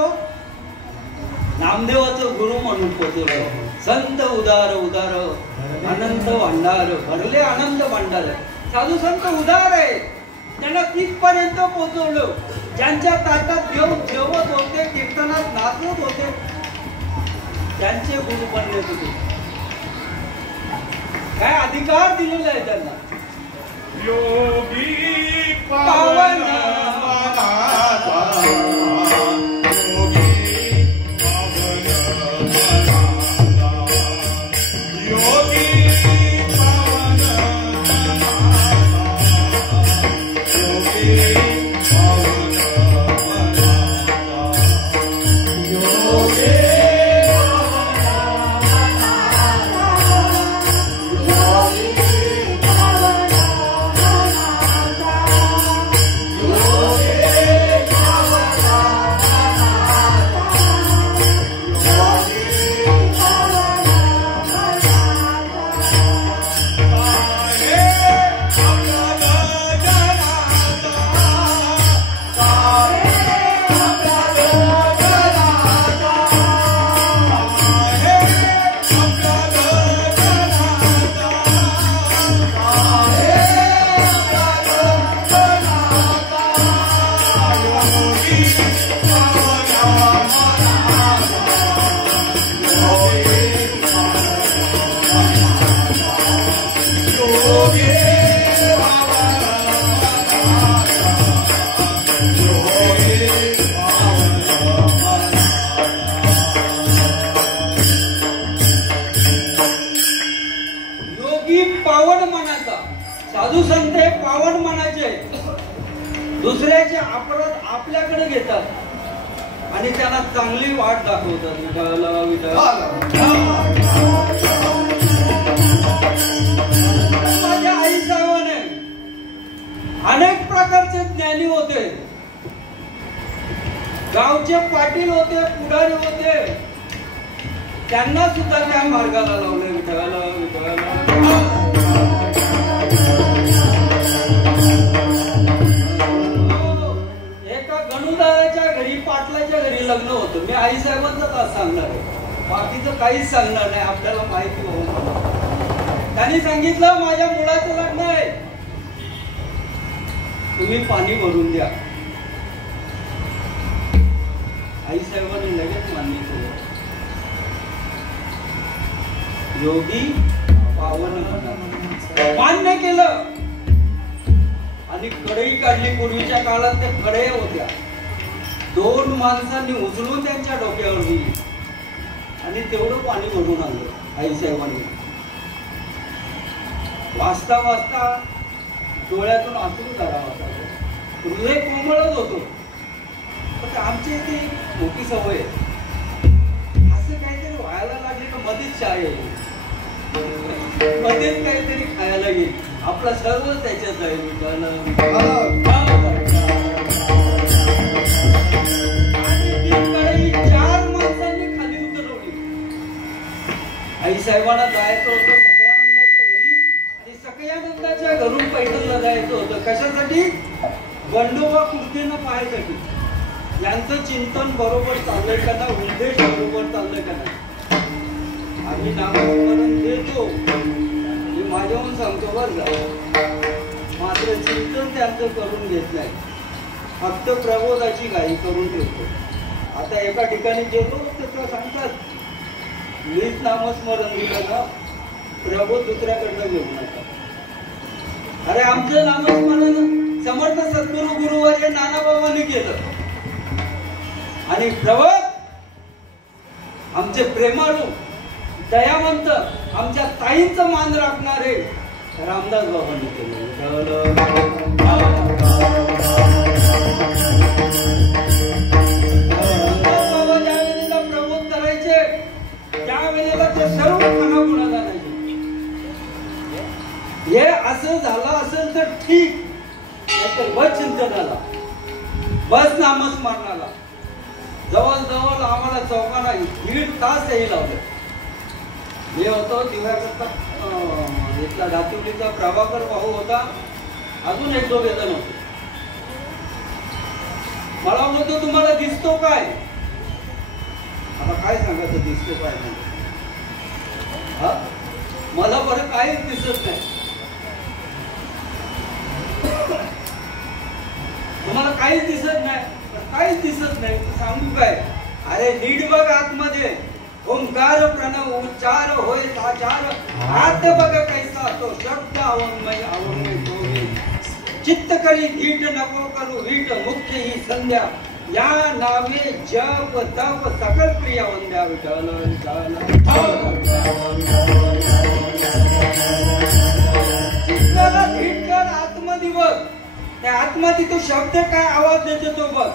नामदेवाचं गुरु म्हणून पोहोचवलं. संत उदार उदार अनंत भांडार भरले आनंद भांडार. साधू संत उदार आहे. त्यांना तिथपर्यंत पोहोचवलं. ज्यांच्या ताटात देव जेवत होते, कीर्तनात नाचत होते, त्यांचे गुरु बनले होते. काय अधिकार दिलेला आहे त्यांना? योगी पावन साधू संत हे पावन मनाचे दुसऱ्याचे अपराध आपल्याकडे घेतात आणि त्यांना चांगली वाट दाखवतात. माझ्या आई साहेबाने अनेक प्रकारचे ज्ञानी होते. गावचे पाटील होते, पुढारी होते, त्यांना सुद्धा त्या मार्गाला लावले. एका गणुदाराच्या घरी, पाटलाच्या घरी लग्न होतं. मी आई साहेबांचं का सांगणार आहे, बाकीचं काहीच सांगणार नाही, आपल्याला माहिती होऊन. त्यांनी सांगितलं माझ्या मुलाचं लग्न आहे, तुम्ही पाणी भरून द्या. आई साहेबांनी लगेच मान्य केलं. योगी पावन मान्य केलं आणि कढई काढली. पूर्वीच्या काळात त्या कढया होत्या, 2 माणसांनी उचलून त्यांच्या डोक्यावर दिली आणि तेवढं पाणी भरून आणलं आई साहेबांनी. वाचता वाचता डोळ्यातून अश्रू धारावा, हृदय कोमळत होतो. पण आमची ती मोठी सवय, असं काहीतरी व्हायला लागले का मध्येच चहा येईल, मध्येच काहीतरी खायला येईल, आपला सर्व त्याच्यात जाईल. आणि 4 माणसांनी खाली उतरवली. आई साहेबांना जायचं होतं सकयानंदाच्या घरी आणि सकयानंदाच्या घरून पैठणला जायचं होतं. कशासाठी? गंडोबा कृतीनं पाहायसाठी. यांचं चिंतन बरोबर चाललंय का ना, उद्देश बरोबर चाललंय का ना. आम्ही नामस्मरण देतो, मी माझ्याहून सांगतो बरं का, मात्र चिंतन त्यांचं करून घेत नाही, फक्त प्रबोधाची घाई करून ठेवतो. आता एका ठिकाणी गेलो तर सांगतात मीच नामस्मरण दिलं ना, प्रबोध दुसऱ्याकडनं घेऊ नका. अरे आमचं नामस्मरण समर्थ सद्गुरू गुरुवर्य नानाबाबांनी केलं आणि प्रबोध आमचे प्रेमाळू दयावंत, आमच्या ताईंचं मान राखणारे रामदास बाबांनी केलं. बाबा ज्या वेळेला प्रबोध करायचे त्यावेळेला ते सर्व खानागुणाला नाही. हे असं झालं असेल तर ठीक, नाहीतर बस चिंतनाला, बस नामस्मरणाला जवळजवळ आम्हाला चौकाला 1.5 तासही लावले. मी होतो दिव्याकरता इथला दातिवलीचा प्रभाकर भाऊ होता, अजून 1-2 जण होते. मला म्हणतो तुम्हाला दिसतो काय? आता काय सांगायचं दिसतो काय नाही. मला बरं काहीच दिसत नाही. तुम्हाला काहीच दिसत नाही, काहीच दिसत नाही सांगू काय? अरे नीट बघ आतमध्ये, ओंकार प्रणव उच्चार होय साचार, आत बघ कैसा तो शब्द अवन्मय अवन्मय होय. चित्त करी धीट नको करू वीट, मुख्य ही संध्या या नावे जप तप सकल क्रिया वंद्या. विठ्ठल विठ्ठल चित्ताला धीट कर, आतमध्ये बघ. त्या आतमध्ये तो शब्द काय आवाज देतो तो बघ.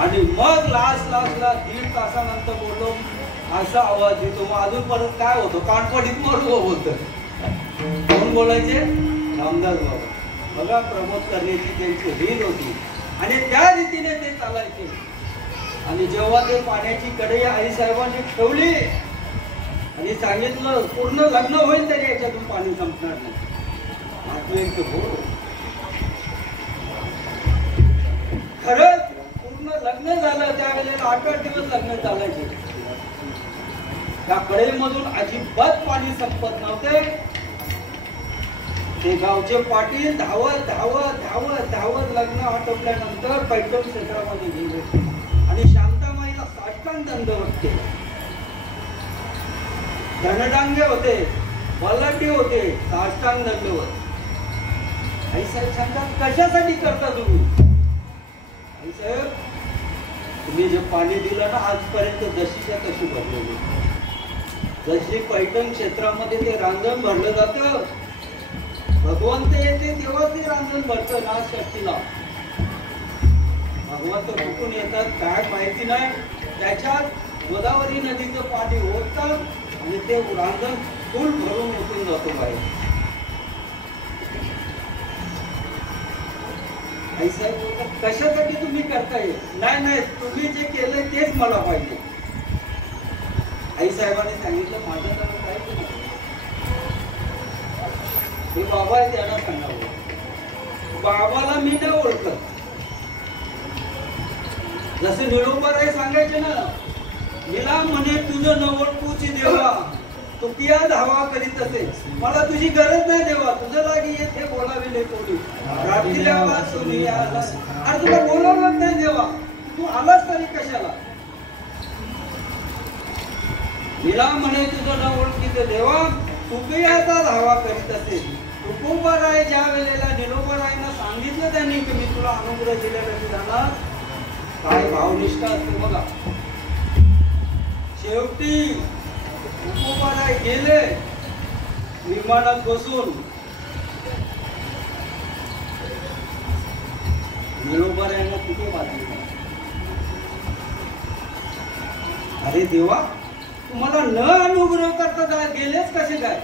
आणि मग लास्टला 1.5 तासानंतर बोललो असा आवाज देतो. मग अजून परत काय होतो, कानपडीत मरू होतं. कोण बोलायचे? रामदास बाबा. बघा प्रमोद करण्याची त्यांची रीत होती आणि त्या रीतीने ते चालायचे. आणि जेव्हा ते पाण्याची कढई आईसाहेबांनी ठेवली आणि सांगितलं पूर्ण लग्न होईल तरी याच्यातून पाणी संपणार नाही. हो खरंच पूर्ण लग्न झालं. त्यावेळेला 8-8 दिवस लग्न चालायचे. त्या कढईमधून अजिबात पाणी संपत नव्हते. ते गावचे पाटील धावत धावत धावत धावत लग्न आटोपल्यानंतर पैठण क्षेत्रामध्ये गेले आणि शांतामाईला साष्टांग दंडवत केले. धनडांगे होते, वल्लटी होते, साष्टांग दंडवत. आई साहेब सांगतात कशासाठी करता तुम्ही? आई साहेब तुम्ही जे पाणी दिलं ना आजपर्यंत जशीच्या तशी भरलेली. जशी पैठण क्षेत्रामध्ये ते रांजण भरलं जातं, भगवंत येते तेव्हा ते रांजण भरतं नाथ षष्टीला. भगवंत कुठून येतात काय माहिती नाही. त्याच्यात गोदावरी नदीचं पाणी ओततं आणि ते रांजण फुल भरून उठून जातो बाहेर. आई साहेब कशासाठी तुम्ही करताय? नाही नाही तुम्ही जे केलंय तेच मला पाहिजे. आई साहेबांनी सांगितलं माझ्याकडे काय नाही. हे बाबा आहे त्यांना सांगावं. बाबाला मी नाही ओळखत. जसे निरोबर आहे सांगायचे ना, मिला म्हणे तुझं न ओळखूची देवा, तू किया धावा करीत असे. मला तुझी गरज नाही देवा, तुझं लागी येथे बोलाविले कोणी. रात्रीला आवाज सोनी आला. अरे तुला बोलावलं नाही देवा, तू आलास तरी कशाला? मिला म्हणे तुझं न ओळखीचं देवा, तू कियाचा धावा करीत असेल. तुकोबाराय ज्या वेळेला निरोबरायना सांगितलं त्यांनी की मी तुला अनुग्रह दिल्यासाठी जाणार, काय भावनिष्ठा असते बघा. शेवटी तुकोबाराय गेले विमानात बसून. निरोबरायना कुठे वाचले? अरे देवा तुम्हाला न अनुग्रह करता गेलेच कसे काय?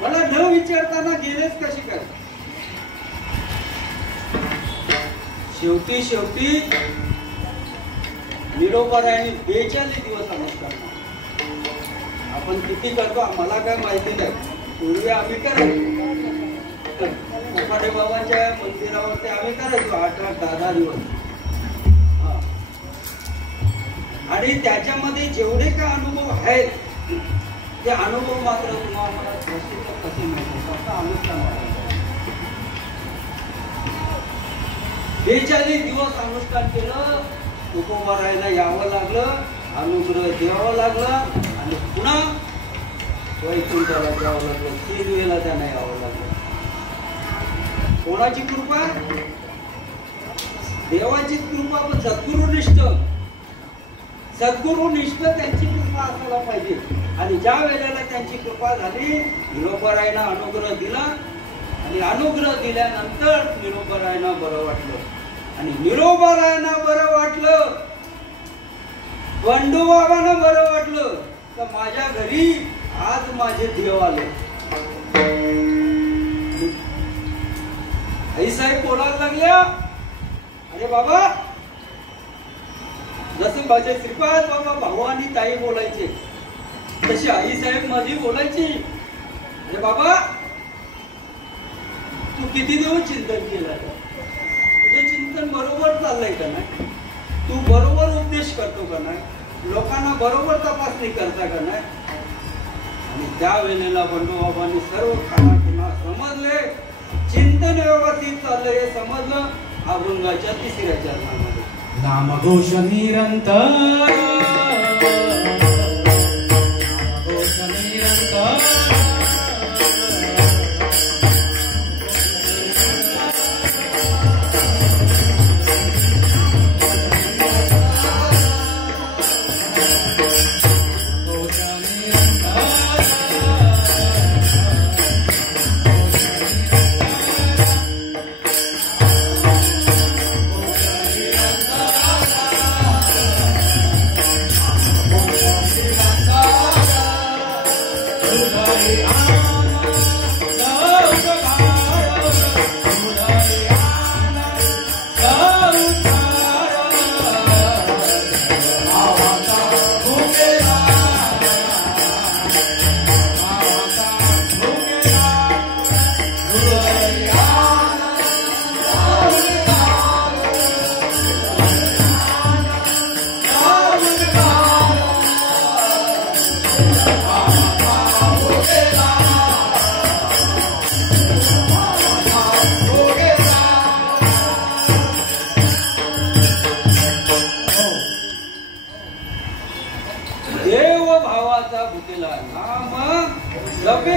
मला न विचारताना गेलेच कसे काय? शेवटी निरोबरायने 42 दिवस अनुष्ठान. आपण किती करतो आम्हाला काय माहिती नाही. पूर्वी आम्ही करायचो कोकाटे बाबांच्या मंदिरावरती आम्ही करायचो 8-10 दिवस. आणि त्याच्यामध्ये जेवढे काय अनुभव आहेत ते अनुभव मात्र तुम्हाला कसे मिळतो फक्त अनुष्ठान. 42 दिवस अनुष्ठान केलं. तुकोबारायला यावं लागलं, अनुग्रह द्यावं लागलं आणि पुन्हा वैकुंठाला जावं लागलं. 3 वेळेला त्यांना यावं लागलं. कोणाची कृपा? देवाची कृपा. पण सद्गुरुनिष्ठ त्यांची कृपा असायला पाहिजे. आणि ज्या वेळेला त्यांची कृपा झाली, निरोपरायना अनुग्रह दिला आणि अनुग्रह दिल्यानंतर निरोपरायना बरं वाटलं आणि निरोपरायना बरं वाटलं, बंडूबाबांना बरं वाटलं तर माझ्या घरी आज माझे देव आले. आई साहेब बोलायला लागल्या, अरे बाबा, जसे माझे श्रीपाद बाबा भाऊ आणि ताई बोलायचे तशी आई साहेब माझी बोलायची, अरे बाबा तू किती दिवस चिंतन केलं, तुझं चिंतन बरोबर चाललंय का नाही, तू बरोबर उपदेश करतो का नाही, लोकांना बरोबर तपासणी करता का नाही. आणि त्या वेळेला बंडू बाबांनी सर्व खाना समजले, चिंतन व्यवस्थित चाललंय हे समजलं. अभंगाच्या तिसऱ्या चरणामध्ये नामघोष निरंतर, नामघोष निरंतर,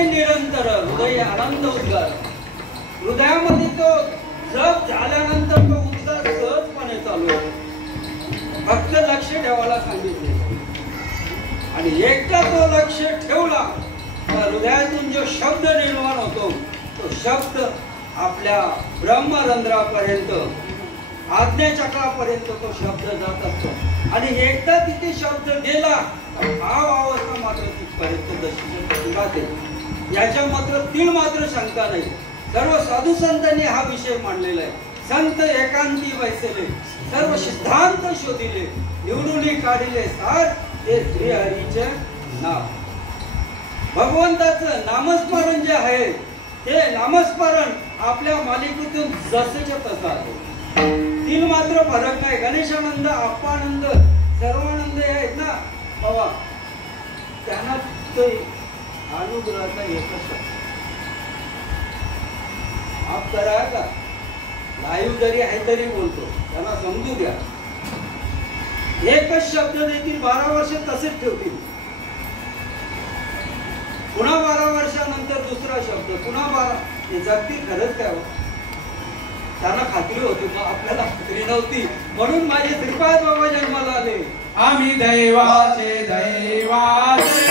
निरंतर हृदय आनंद उद्गार. हृदयामध्ये तो जप झाल्यानंतर तो उद्गार सहजपणे चालू आहे. फक्त लक्ष ठेवायला सांगितले आणि एकदा तो लक्ष ठेवला तर हृदयातून जो शब्द निर्माण होतो तो शब्द आपल्या ब्रह्मरंध्रापर्यंत, आज्ञाचक्रापर्यंत तो शब्द जात असतो. आणि एकदा तिथे शब्द गेला भाव अवस्था मात्र तिथपर्यंत राहते. याच्या मात्र तीळ मात्र शंका नाही. सर्व साधू संतांनी हा विषय मांडलेला आहे. संत एकांती बैसले, सर्व सिद्धांत शोधिले, निवडून काढिले सार ते श्रीहरीचे नाम. भगवंताचं नामस्मरण जे आहे ते नामस्मरण आपल्या मालिकेतून जसंच्या तसं आहे. तीन मात्र फरक नाही. गणेशानंद, अप्पानंद, सर्वानंद हे आहेत ना बाबा, त्यांना ते अनुग्रहाचा एकच आप करा का लाईव्ह जरी आहे तरी बोलतो, त्यांना समजू द्या. एकच शब्द देतील, 12 वर्ष तसेच ठेवतील. पुन्हा 12 वर्षानंतर दुसरा शब्द, पुन्हा 12. हे जगतील खरंच काय? त्यांना खात्री होती, मग आपल्याला खात्री नव्हती. म्हणून माझे श्रीपाद बाबा जन्माला आले. आम्ही दैवाचे दैवाचे,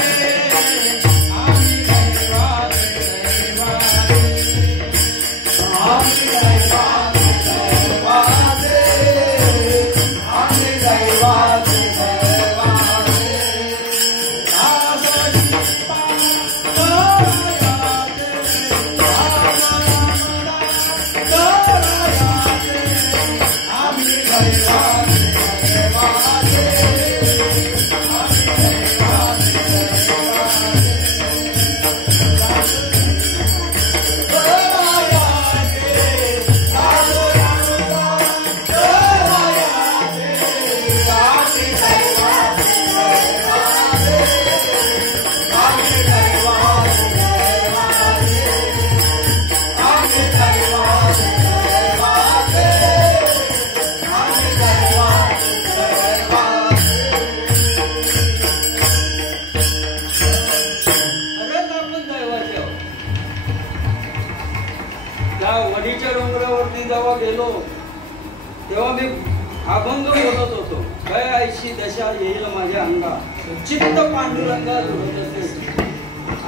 आम्ही दैवाचे दैवाचे, आम्ही दैवाचे दैवाचे, आम्ही दैवाचे दैवाचे. जेव्हा गेलो तेव्हा मी अभंग बोलत होतो. काय ऐशी दशा येईल माझ्या अंगा, चित्त पांडुरंगा झुरत असे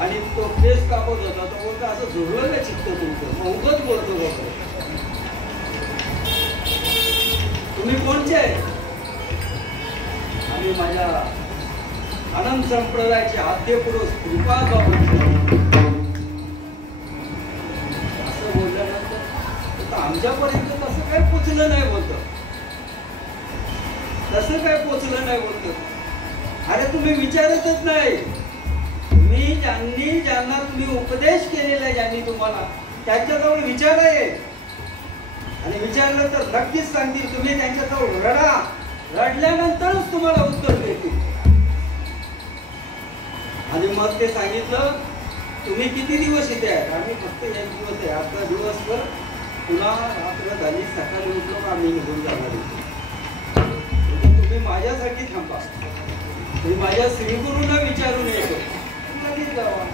आणि तो केस कापत होता. तो बोलतो असं झुरलं का चित्त तुमचं? मग उगत बोलतो बाबा. तुम्ही कोणचे? आणि माझ्या आनंद संप्रदायाचे आद्य पुरुष श्रीपाद बाबा. असं बोलल्यानंतर आमच्यापर्यंत तसं काही पोचलं नाही बोलतो. तसं काही पोचलं नाही बोलतो. अरे तुम्ही विचारतच नाही. तुम्ही ज्यांना तुम्ही उपदेश केलेला आहे, ज्यांनी तुम्हाला त्यांच्याजवळ विचारा आहे. आणि विचारलं तर नक्कीच सांगतील. तुम्ही त्यांच्याजवळ रडा. रडल्यानंतरच तुम्हाला उत्तर देतील. आणि मग ते सांगितलं तुम्ही किती दिवस इथे आहेत? आम्ही फक्त 1 दिवस आहे. आता दिवसभर पुन्हा रात्र झाली, सकाळी उठलो का आम्ही निघून जाणार. तुम्ही माझ्यासाठी थांबा. तुम्ही माझ्या श्रीगुरूंना विचारून येतो. लगेच जावा.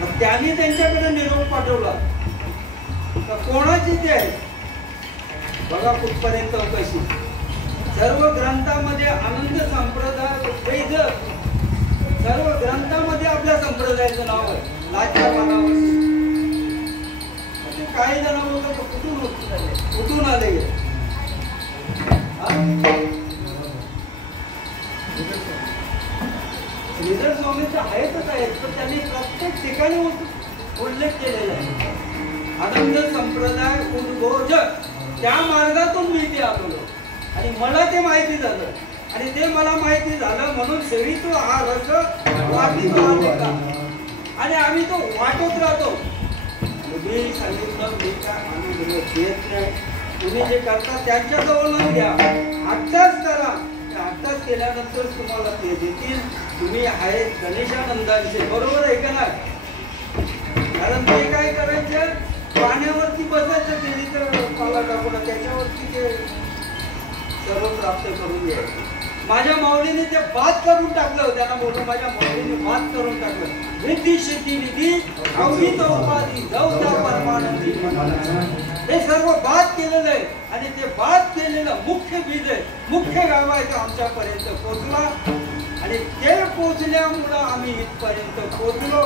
मग त्यांनी त्यांच्याकडे निरोप पाठवला. तर कोणाची ते आहे बघा कुठपर्यंत चौकशी. सर्व ग्रंथामध्ये आनंद संप्रदाय सर्व ग्रंथामध्ये आपल्या संप्रदायाचं नाव आहे. लाजच्या पानावर काही जण बोलतात कुठून आले. श्रीधर स्वामींचं आहेतच आहेत, पण त्यांनी प्रत्येक ठिकाणी उल्लेख केलेला आहे. आनंद संप्रदाय उद्भोज त्या मार्गातून मी ते आलो आणि मला ते माहिती झालं. आणि ते मला माहिती झालं म्हणून सेवितो हा रस वाटीत राहते का. आणि आम्ही तो वाटत राहतो. मी सांगितलं मी काय आम्ही देत नाही. तुम्ही जे करता त्यांच्याजवळून घ्या. आत्ताच करा. आत्ताच केल्यानंतर तुम्हाला ते देतील. तुम्ही आहेत गणेशानंदांचे. बरोबर आहे का नाही? कारण ते काय करायचे पाण्यावरती बसायचं. ते तर पाला टाकून त्याच्यावरती ते सर्व प्राप्त करून घ्यायचे. माझ्या माऊलीने ते बाद करून टाकलं. त्यांना बोलून माझ्या माऊलीने बाद करून टाकलं. रिद्धी शेती निधी अवघित उपाधी जाऊ त्या परमानंदी. हे सर्व बाद केलेलं आहे. आणि ते बाद केलेलं मुख्य बीज आहे. मुख्य गावायचं आमच्यापर्यंत पोचला. आणि ते पोचल्यामुळं आम्ही इथपर्यंत पोचलो.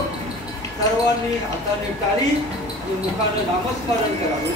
सर्वांनी हाताने टाळी आणि मुखाने नामस्मरण करावं.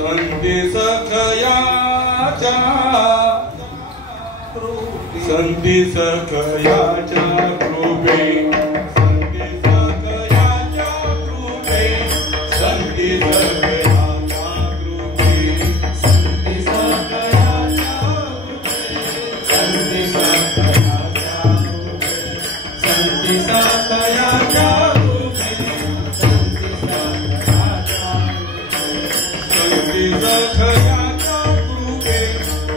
संधी सखयाच्या कृपे संधी सखयाच्या कृपे संधी सखयाच्या कृपे संधी सखयाच्या कृपे संधी सखयाच्या कृपे संधी सखयाच्या कृपे संधी सखयाच्या संधी सखयाच्या कृपे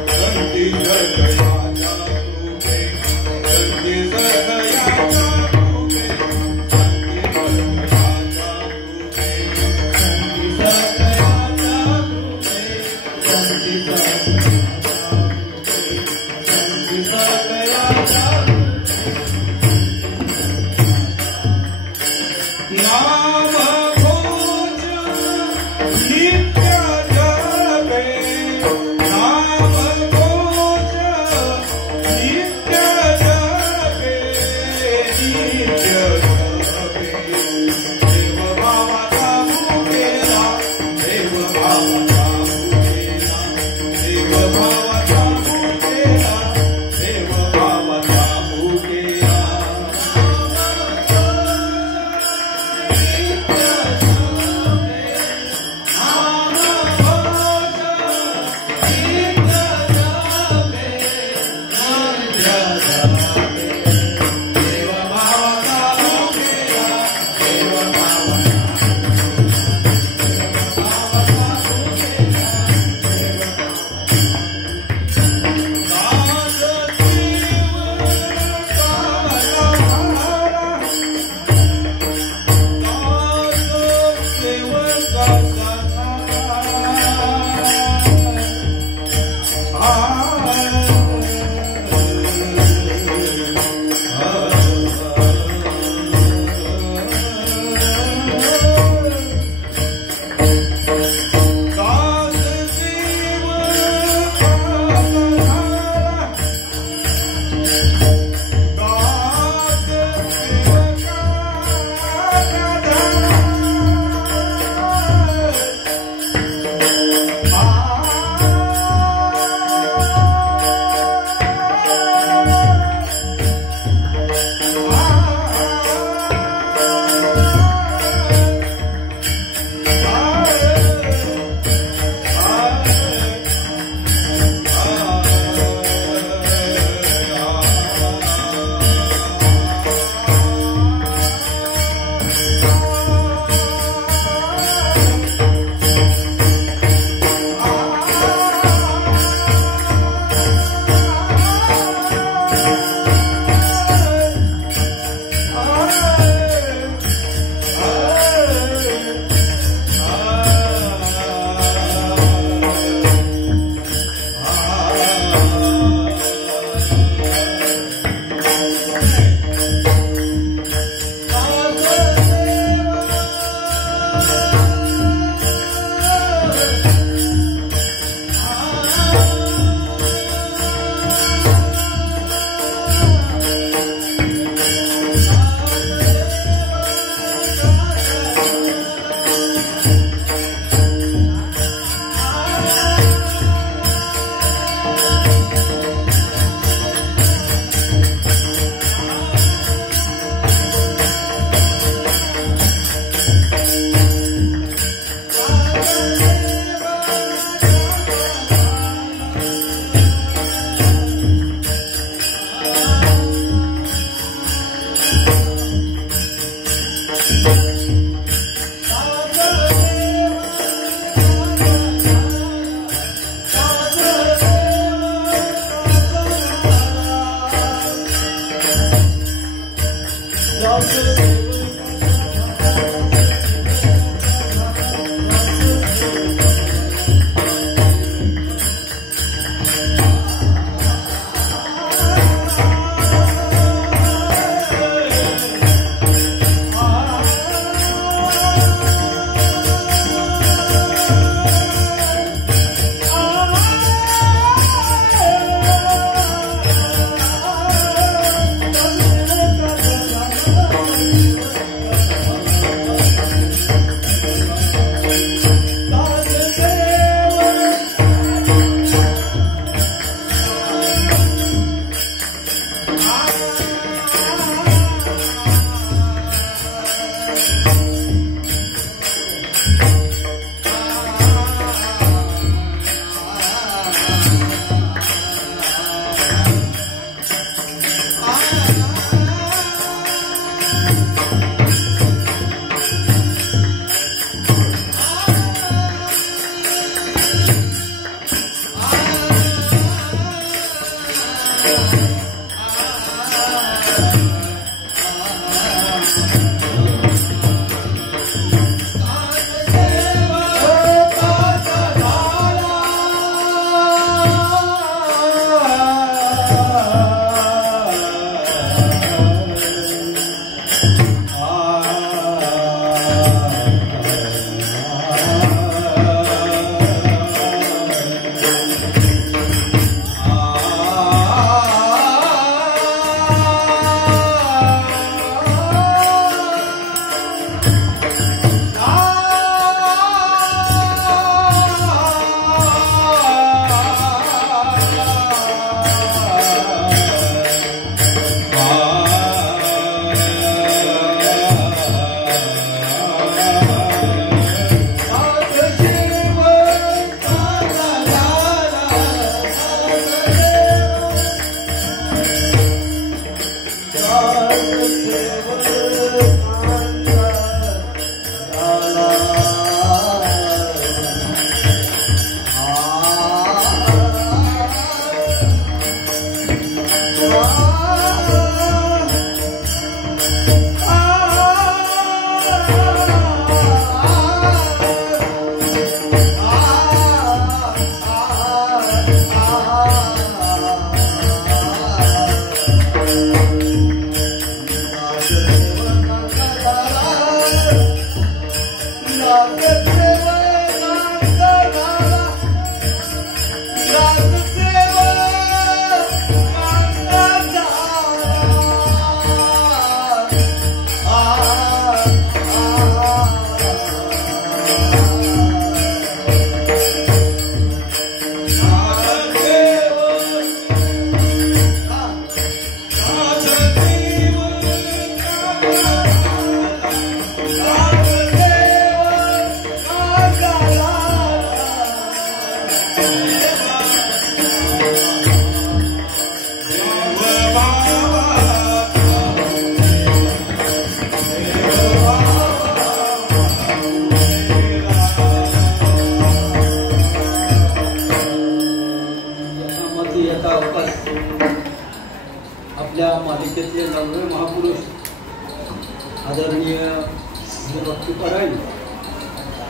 संधी सखयाच्या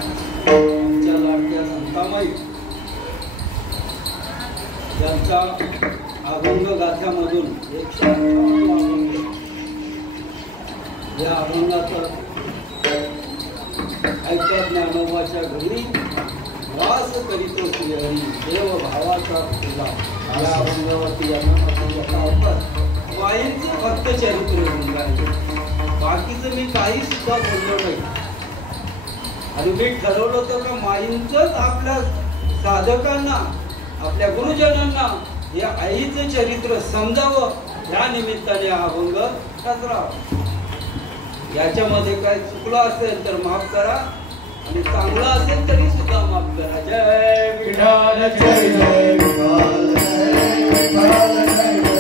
आमच्या लाडक्या संतामाई यांच्या अभंग गाथ्यामधून 158 अभंग, या अभंगाचं ऐकत ज्ञानोबाच्या घरी वास करीतो श्रीहरी देव भावाचा तुला. या अभंगावरती यांना वाईंचं फक्त चरित्र होऊन राहिलं, बाकीचं मी काही सुद्धा बोललो नाही. आणि मी ठरवलं होतं का माईंचंच आपल्या साधकांना, आपल्या गुरुजनांना या आईचं चरित्र समजावं, या निमित्ताने हा अभंग रचला. याच्यामध्ये काय चुकलं असेल तर माफ करा, आणि चांगलं असेल तरी सुद्धा माफ करा. जय विठ्ठल, जय जय विठ्ठल, जय विठ्ठल, जय